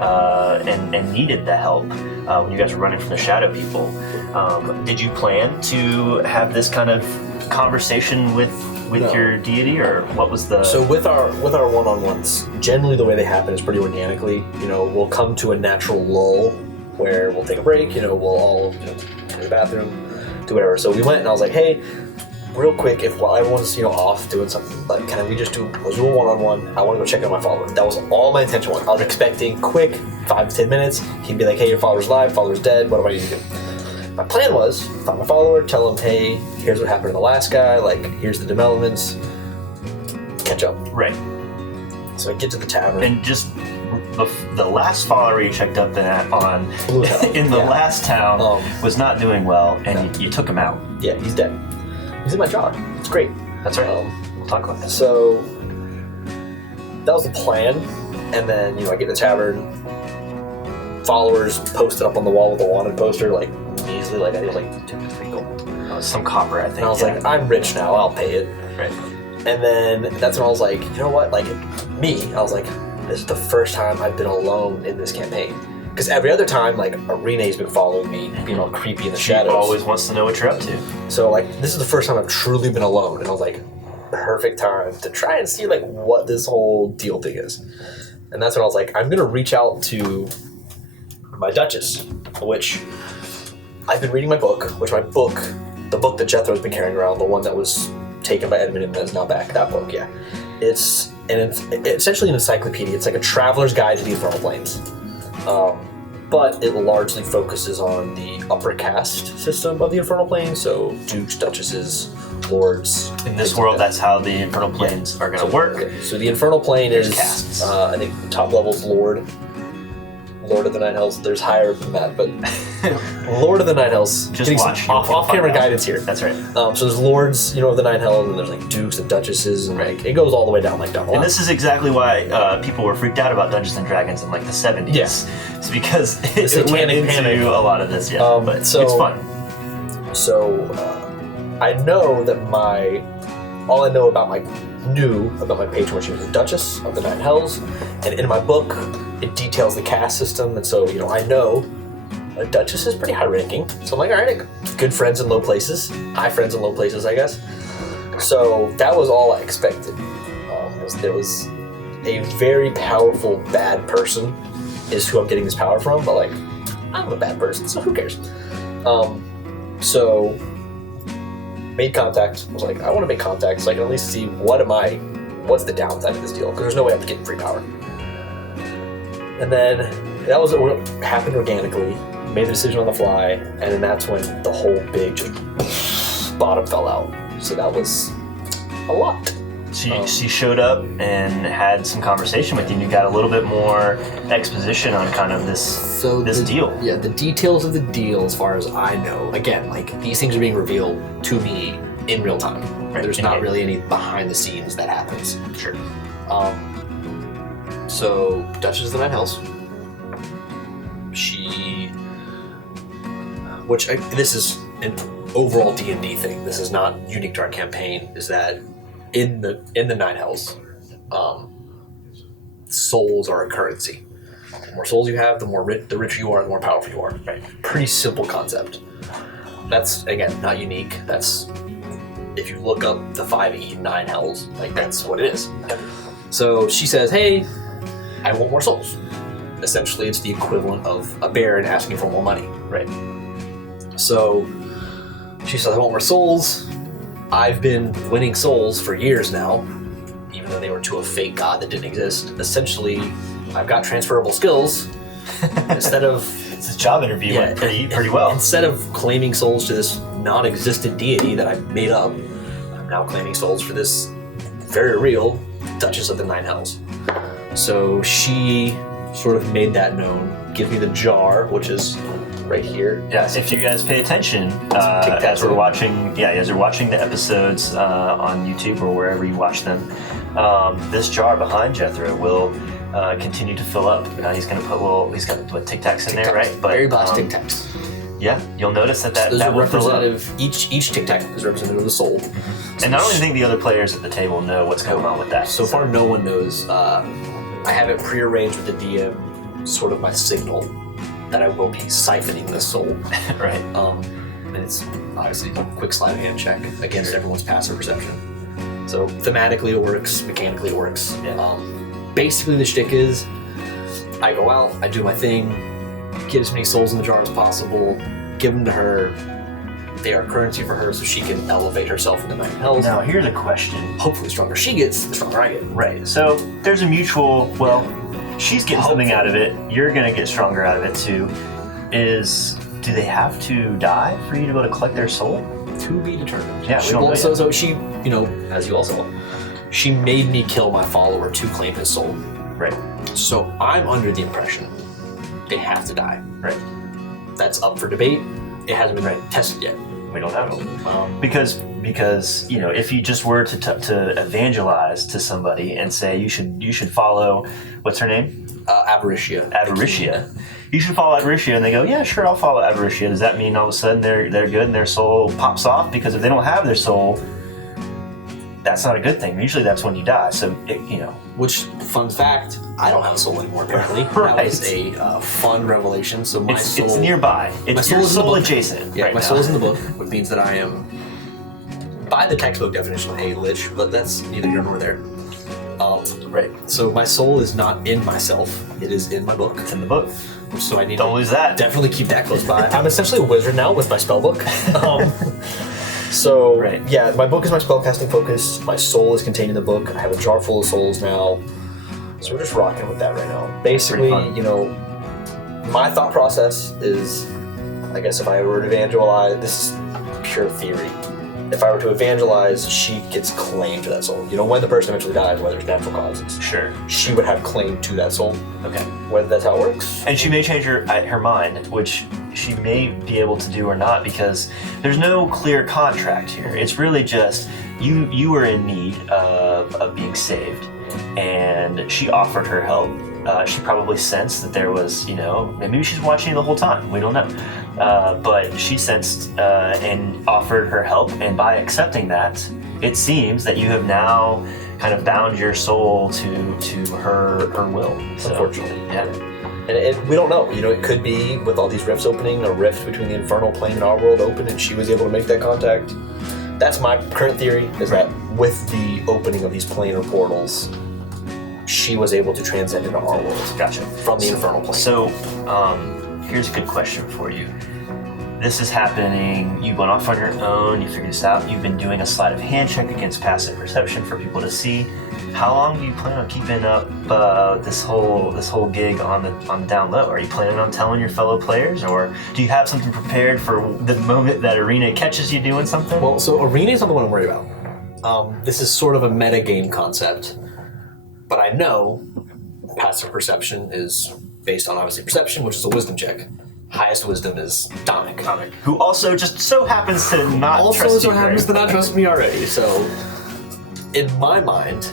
and needed the help when you guys were running from the shadow people, did you plan to have this kind of conversation with No. your deity, or what was the... So with our one-on-ones, generally the way they happen is pretty organically. You know, we'll come to a natural lull where we'll take a break. You know, we'll all go to the bathroom, do whatever. So we went, and I was like, hey, real quick, while everyone's off doing something, like, let's do a one-on-one. I want to go check on my follower. That was all my intention was. I was expecting quick 5 to 10 minutes. He'd be like, hey, your follower's live, follower's dead. What do I need to do? My plan was find my follower, tell him, hey, here's what happened to the last guy, like, here's the developments, catch up. Right. So I get to the tavern. And just the last follower you checked up on in the last town was not doing well, and you took him out. Yeah, he's dead. He's in my jar. It's great. That's right. We'll talk about that. So that was the plan, and then I get to the tavern. Followers posted up on the wall with a wanted poster, like easily, like I think it was like 2 to 3 gold. Some copper, I think. And I was like, I'm rich now. I'll pay it. Right. And then that's when I was like, you know what? Like I was like, this is the first time I've been alone in this campaign. Because every other time, like, Arena's been following me, being all creepy in the shadows. She always wants to know what you're up to. So, like, this is the first time I've truly been alone. And I was like, perfect time to try and see, like, what this whole deal thing is. And that's when I was like, I'm going to reach out to my Duchess, which I've been reading the book that Jethro's been carrying around, the one that was taken by Edmund and is now back, that book, yeah. It's essentially an encyclopedia. It's like a traveler's guide to the Infernal Planes. But it largely focuses on the upper caste system of the Infernal Plane, so dukes, duchesses, lords. In this world, that's how the Infernal Planes are going to work. Okay. So the Infernal Plane There's is, castes. I think top level's Lord of the Nine Hells. There's higher than that, but Lord of the Nine Hells. Just getting watch. some off-camera guidance here. That's right. So there's lords, of the Nine Hells, and there's like dukes and duchesses, and like it goes all the way down like down the line. And this is exactly why people were freaked out about Dungeons and Dragons in like the 70s. Yes. It's because The it went satanic into panic. a lot of this, but so- it's fun. So I know that all I know about knew about my patron when she was a Duchess of the Nine Hells, and in my book, it details the caste system, and so, I know a Duchess is pretty high ranking, so I'm like, all right, good friends in low places, high friends in low places, I guess. So that was all I expected. There was a very powerful bad person is who I'm getting this power from, but like, I'm a bad person, so who cares? So made contact. Was like, I want to make contact so I can at least see what's the downside of this deal, because there's no way I'm getting free power. And then that was what happened organically. Made the decision on the fly, and then that's when the whole big bottom fell out. So that was a lot. She showed up and had some conversation with you, and you got a little bit more exposition on kind of this deal. Yeah, the details of the deal, as far as I know. Again, like, these things are being revealed to me in real time. Right. There's not really any behind the scenes that happens. Sure. So Duchess of the Nine Hells. This is an overall D&D thing. This is not unique to our campaign. Is that in the Nine Hells, souls are a currency. The more souls you have, the richer you are, the more powerful you are. Right. Pretty simple concept. That's, again, not unique. That's, if you look up the 5e Nine Hells, like, that's what it is. So she says, hey, I want more souls. Essentially, it's the equivalent of a baron asking for more money. Right. So she says, I want more souls. I've been winning souls for years now, even though they were to a fake god that didn't exist. Essentially, I've got transferable skills. Instead of... It's a job interview went pretty well. Instead of claiming souls to this non-existent deity that I made up, I'm now claiming souls for this very real Duchess of the Nine Hells. So she sort of made that known, gives me the jar, which is right here. Yeah, if you guys pay attention, as we're watching the episodes on YouTube or wherever you watch them, this jar behind Jethro will continue to fill up. He's got Tic Tacs in there, right? But Berry Blast Tic Tacs. Yeah, you'll notice that Those that are will fill up. representative. Each Tic Tac is representative of the soul. And I don't even think the other players at the table know what's going on with that. So far, no one knows. I have it prearranged with the DM, sort of my signal that I will be siphoning the soul. Right. And it's obviously a quick sleight of hand check against everyone's passive perception. So thematically it works, mechanically it works. Yeah. Basically the shtick is, I go out, I do my thing, get as many souls in the jar as possible, give them to her. They are currency for her, so she can elevate herself in the Nine Hells. Now, here's a question. Hopefully, the stronger she gets, the stronger I get. Right. So there's a mutual. Well, she's getting something out of it. You're gonna get stronger out of it too. Do they have to die for you to be able to collect their soul? To be determined. Yeah, we don't know yet. So she, as you also know, she made me kill my follower to claim his soul. Right. So I'm under the impression they have to die. Right. That's up for debate. It hasn't been tested yet. We don't know. Because if you just were to evangelize to somebody and say you should follow, what's her name? Avaricia. You should follow Avaricia, and they go, yeah, sure, I'll follow Avaricia. Does that mean all of a sudden they're good and their soul pops off? Because if they don't have their soul, that's not a good thing. Usually that's when you die. So Which, fun fact, I don't have a soul anymore. Apparently, Right. That was a fun revelation. So my soul, it's nearby. my It's soul your is in the soul book. adjacent. Yeah, right my now. soul's in the book, which means that I am, by the textbook definition, a lich. But that's neither here nor there. Right. So my soul is not in myself; it is in my book. It's in the book. So I need Don't to lose that. definitely keep that close by. I'm essentially a wizard now with my spell book. So Right. yeah, my book is my spellcasting focus. My soul is contained in the book. I have a jar full of souls now. So we're just rocking with that right now. Basically, Pretty my thought process is, I guess if I were to evangelize, this is pure theory. If I were to evangelize, she gets claim to that soul. When the person eventually dies, whether it's natural causes, Sure. she would have claim to that soul. Okay. Whether that's how it works. And she may change her mind, which she may be able to do or not, because there's no clear contract here. It's really just you were in need of being saved, and she offered her help. She probably sensed that there was, maybe she's watching you the whole time. We don't know. But she sensed and offered her help, and by accepting that, it seems that you have now kind of bound your soul to her will. So, Unfortunately. yeah. And we don't know. It could be with all these rifts opening, a rift between the infernal plane and our world open, and she was able to make that contact. That's my current theory, is that with the opening of these planar portals, she was able to transcend into our world. Gotcha. From the infernal plane. So, here's a good question for you. This is happening, you went off on your own, you figured this out, you've been doing a sleight of hand check against passive perception for people to see. How long do you plan on keeping up this whole gig on the down low? Are you planning on telling your fellow players, or do you have something prepared for the moment that Arena catches you doing something? Well, so Arena is not the one I'm worried about. This is sort of a meta game concept, but I know passive perception is based on obviously perception, which is a wisdom check. Highest wisdom is Dominic. Who also just so happens to not Also trust so you. happens to not trust me already. So, in my mind,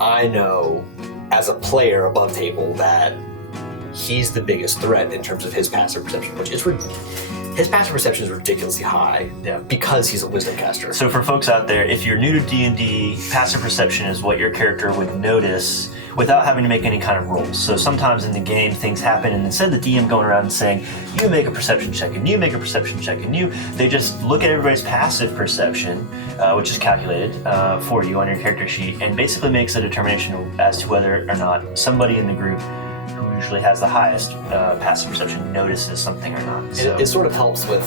I know as a player above table that he's the biggest threat in terms of his passive perception, which is his passive perception is ridiculously high. Yeah. Because he's a wisdom caster. So for folks out there, if you're new to D&D, passive perception is what your character would notice without having to make any kind of rolls. So sometimes in the game things happen, and instead of the DM going around and saying, you make a perception check, and you make a perception check, and they just look at everybody's passive perception, which is calculated for you on your character sheet, and basically makes a determination as to whether or not somebody in the group who usually has the highest passive perception notices something or not. So. It sort of helps with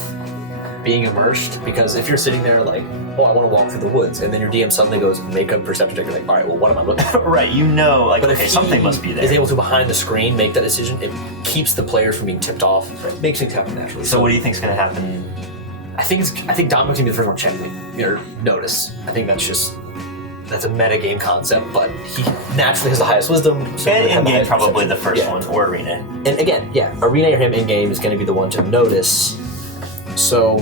being immersed, because if you're sitting there like, oh, I want to walk through the woods, and then your DM suddenly goes, make a perception check, you're like, all right, well, what am I looking for? Right, like, But okay, if something he must be there. is able to, behind the screen, make that decision, it keeps the players from being tipped off, makes things happen naturally. So what do you think's going to happen? I think Dominic's going to be the first one to check me, or notice. I think that's a meta game concept, but he naturally has the highest wisdom. So And he would have in the game, highest probably perception. the first Yeah. one, or Arena. And again, yeah, Arena or him in game is going to be the one to notice. So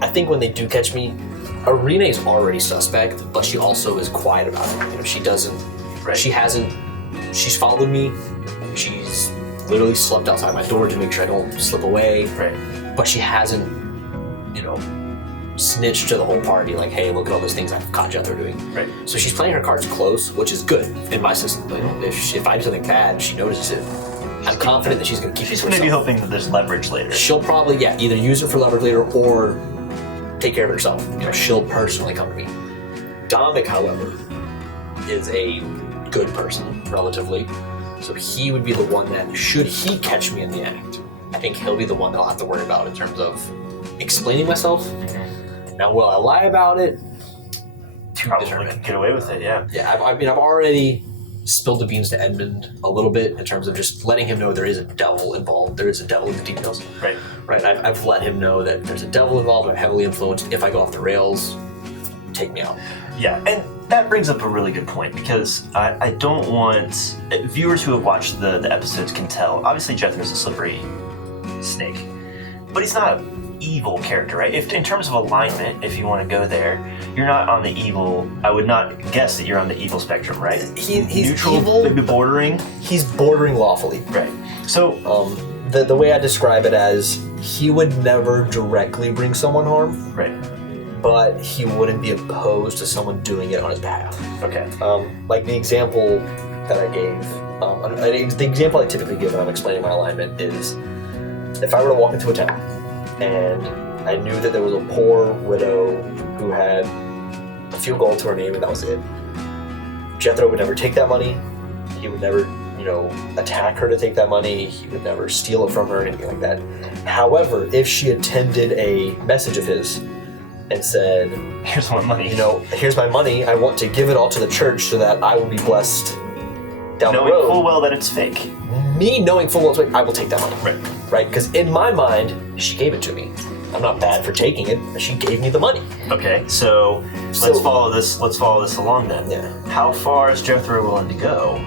I think when they do catch me, Arena is already suspect, but she also is quiet about it. She doesn't. Right. She's followed me. She's literally slept outside my door to make sure I don't slip away. Right. But she hasn't, snitched to the whole party like, hey, look at all those things I've caught you out there doing. Right. So she's playing her cards close, which is good in my system. If I do something bad, she notices it. I'm confident that she's going to keep it She's to maybe herself. hoping that there's leverage later. She'll probably, either use it for leverage later or take care of it herself. She'll personally come to me. Dominic, however, is a good person, relatively. So he would be the one that, should he catch me in the act, I think he'll be the one that I'll have to worry about in terms of explaining myself. Now, will I lie about it? To Probably determine. could get away with it, yeah. Yeah, I've already spilled the beans to Edmund a little bit in terms of just letting him know there is a devil involved. There is a devil in the details. Right. Right. I've let him know that there's a devil involved. I'm heavily influenced. If I go off the rails, take me out. Yeah, and that brings up a really good point, because I don't want... Viewers who have watched the episodes can tell, obviously Jethro's a slippery snake, but he's not an evil character, right? If in terms of alignment, if you want to go there, you're not on the evil... I would not guess that you're on the evil spectrum, right? He's Neutral, evil. maybe bordering. He's bordering lawfully. Right. So, The way I describe it as, he would never directly bring someone harm, right. but he wouldn't be opposed to someone doing it on his behalf. Okay. Like the example that I gave, the example I typically give when I'm explaining my alignment is, if I were to walk into a town and I knew that there was a poor widow who had a few gold to her name and that was it, Jethro would never take that money. He would never, attack her to take that money. He would never steal it from her or anything like that. However, if she attended a message of his and said, Here's my money. here's my money, I want to give it all to the church so that I will be blessed down Knowing the road. full well that it's fake. Me knowing full well it's fake, I will take that money. Right. Right? Because in my mind, she gave it to me. I'm not bad for taking it, but she gave me the money. Okay, so let's follow this along then. Yeah. How far is Jethro willing to go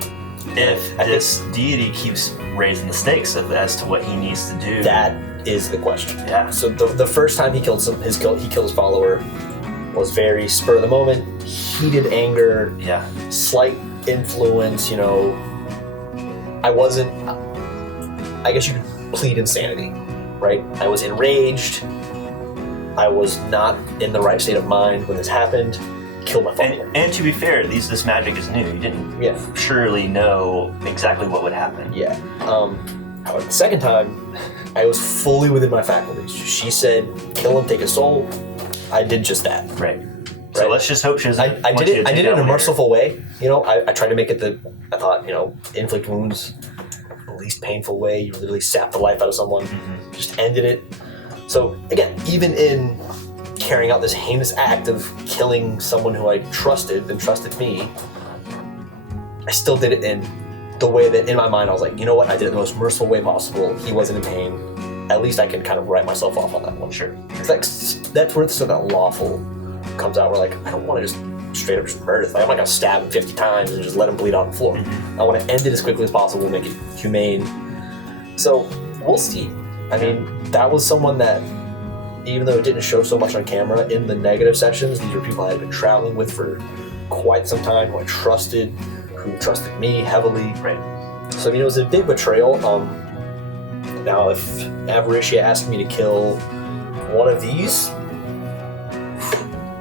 if this deity keeps raising the stakes as to what he needs to do? That is the question. Yeah. So the first time he killed his follower was very spur of the moment, heated anger, Yeah. slight influence, I guess you could plead insanity, right? I was enraged. I was not in the right state of mind when this happened. kill my father. And to be fair, this magic is new. You didn't Yeah. surely know exactly what would happen. Yeah. However, the second time, I was fully within my faculties. She said, kill him, take his soul. I did just that. Right. So Right. let's just hope she doesn't. I want did you it. to I take did it in down a later. merciful way. I tried to make it I thought, inflict wounds, the least painful way. You literally sap the life out of someone. Just ended it. So again, even in carrying out this heinous act of killing someone who I trusted and trusted me, I still did it in the way that in my mind I was like, you know what? I did it the most merciful way possible. He wasn't in pain. At least I can kind of write myself off on that one. Sure. That's where sort of that lawful comes out. Where like I don't want to just straight up just murder. Like I'm not gonna stab him 50 times and just let him bleed on the floor. I want to end it as quickly as possible, make it humane. So we'll see. I mean, that was someone that, even though it didn't show so much on camera, in the negative sections, these were people I had been traveling with for quite some time, who I trusted, who trusted me heavily. Right. So I mean, it was a big betrayal. Now, if Avaricia asked me to kill one of these,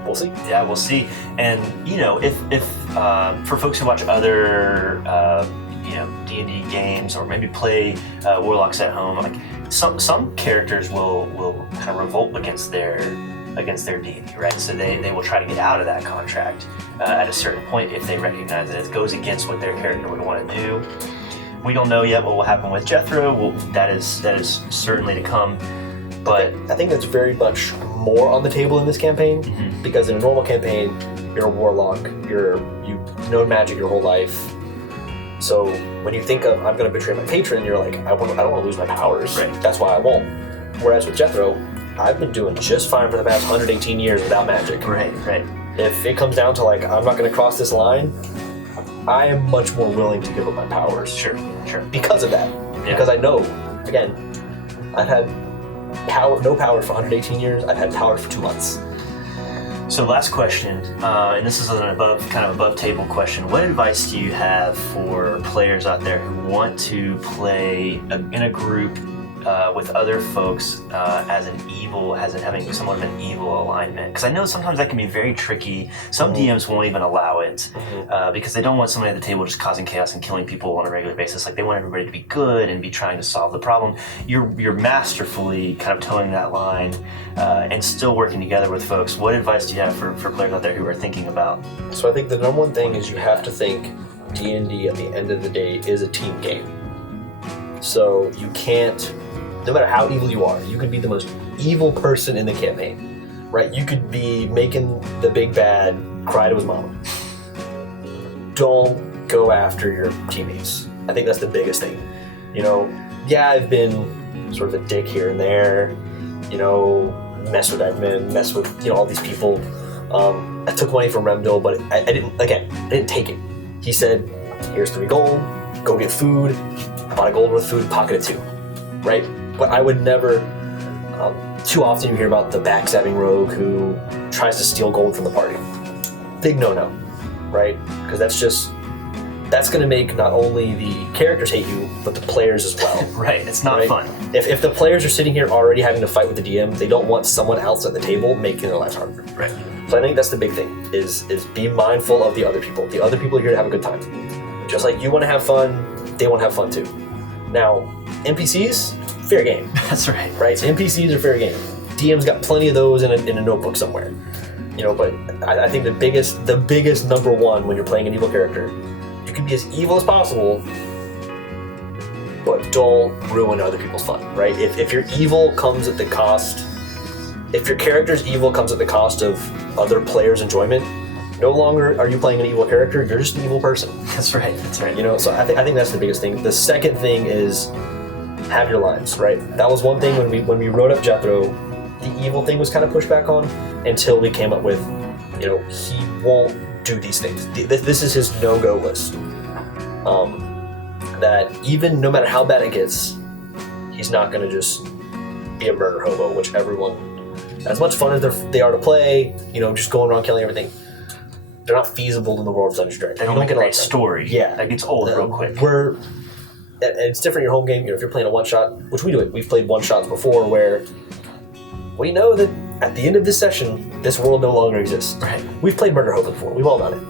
we'll see. Yeah, we'll see. And if for folks who watch other D&D games or maybe play Warlocks at home, like some characters will kind of revolt against their deity, right? So they will try to get out of that contract at a certain point if they recognize that it goes against what their character would want to do. We don't know yet what will happen with Jethro. That is certainly to come. But I think that's very much more on the table in this campaign, because in a normal campaign, you're a warlock, you've known magic your whole life. So when you think of I'm going to betray my patron, you're like, I don't want to lose my powers. Right. That's why I won't. Whereas with Jethro, I've been doing just fine for the past 118 years without magic. right. If it comes down to like I'm not going to cross this line, I am much more willing to give up my powers. Sure. Because of that. Yeah. Because I know, again, I've had no power for 118 years. I've had power for 2 months. So last question, and this is an above table question. What advice do you have for players out there who want to play in a group with other folks having somewhat of an evil alignment? Because I know sometimes that can be very tricky. Some DMs won't even allow it because they don't want somebody at the table just causing chaos and killing people on a regular basis. Like they want everybody to be good and be trying to solve the problem. You're masterfully kind of towing that line and still working together with folks. What advice do you have for players out there who are thinking about? So I think the number one thing is you have to think D&D at the end of the day is a team game. So you can't, no matter how evil you are, you could be the most evil person in the campaign, right? You could be making the big bad cry to his mama. Don't go after your teammates. I think that's the biggest thing. Yeah, I've been sort of a dick here and there, mess with admin, mess with, all these people. I took money from Remdil, but I didn't take it. He said, here's 3 gold, go get food. I bought a gold worth of food, pocket it 2, right? But I would never, too often you hear about the backstabbing rogue who tries to steal gold from the party. Big no-no, right? Because that's going to make not only the characters hate you, but the players as well. Right, it's not right? fun. If the players are sitting here already having to fight with the DM, they don't want someone else at the table making their lives harder. Right. So I think that's the big thing, is be mindful of the other people. The other people are here to have a good time. Just like you want to have fun, they want to have fun too. Now, NPCs, fair game. That's right. Right? NPCs are fair game. DM's got plenty of those in a notebook somewhere. But I think the biggest number one when you're playing an evil character, you can be as evil as possible, but don't ruin other people's fun, right? If your evil comes at the cost, if your character's evil comes at the cost of other players' enjoyment, no longer are you playing an evil character, you're just an evil person. That's right. So I think that's the biggest thing. The second thing is have your lines, right? That was one thing when we wrote up Jethro, the evil thing was kind of pushed back on until we came up with, he won't do these things. This is his no-go list. That even no matter how bad it gets, he's not going to just be a murder hobo, which everyone, as much fun as they are to play, just going around killing everything, they're not feasible in the world of Dungeons & Dragons. They don't make a great story. Yeah. That gets old real quick. And it's different in your home game. If you're playing a one-shot, which we do it. We've played one-shots before where we know that at the end of this session, this world no longer exists. Right. We've played Murder Hope before. We've all done it.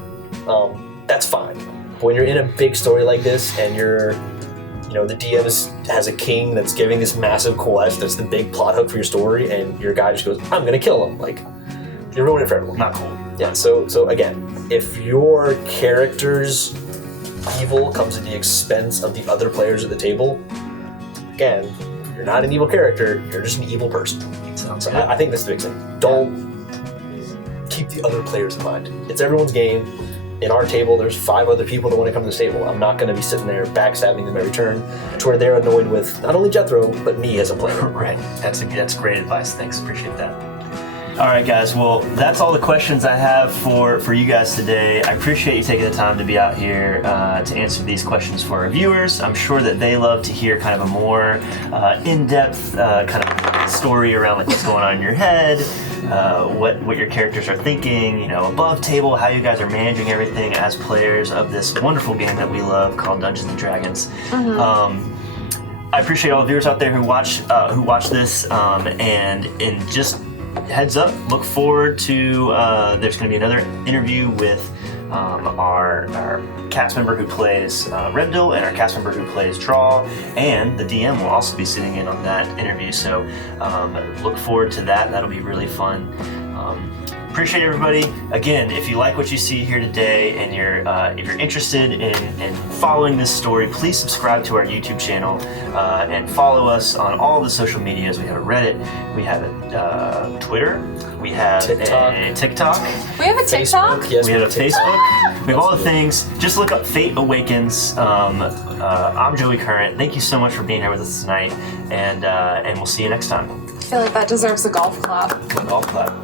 That's fine. But when you're in a big story like this, and the DM has a king that's giving this massive quest that's the big plot hook for your story, and your guy just goes, "I'm gonna kill him." Like, you're ruining it for everyone. Not cool. Yeah. So again, if your character's evil comes at the expense of the other players at the table, again, you're not an evil character. You're just an evil person. Sounds So good. I think that's the big thing. Don't keep the other players in mind. It's everyone's game. In our table, there's 5 other people that want to come to this table. I'm not going to be sitting there backstabbing them every turn to where they're annoyed with not only Jethro, but me as a player. Right. That's great advice. Thanks. Appreciate that. All right, guys. Well, that's all the questions I have for you guys today. I appreciate you taking the time to be out here to answer these questions for our viewers. I'm sure that they love to hear kind of a more in-depth kind of story around like what's going on in your head, what your characters are thinking, above table, how you guys are managing everything as players of this wonderful game that we love called Dungeons and Dragons. I appreciate all the viewers out there who watch this, and just heads up, look forward to there's going to be another interview with our cast member who plays Remdil and our cast member who plays Draw, and the DM will also be sitting in on that interview, so look forward to that. That'll be really fun. Appreciate everybody. Again, if you like what you see here today and if you're interested in following this story, please subscribe to our YouTube channel and follow us on all the social medias. We have a Reddit, we have a Twitter, we have a TikTok. We have a TikTok? Facebook, yes, We have a Facebook. We have all the things. Just look up Fate Awakens. I'm Joey Current. Thank you so much for being here with us tonight, and we'll see you next time. I feel like that deserves a golf clap. Golf clap.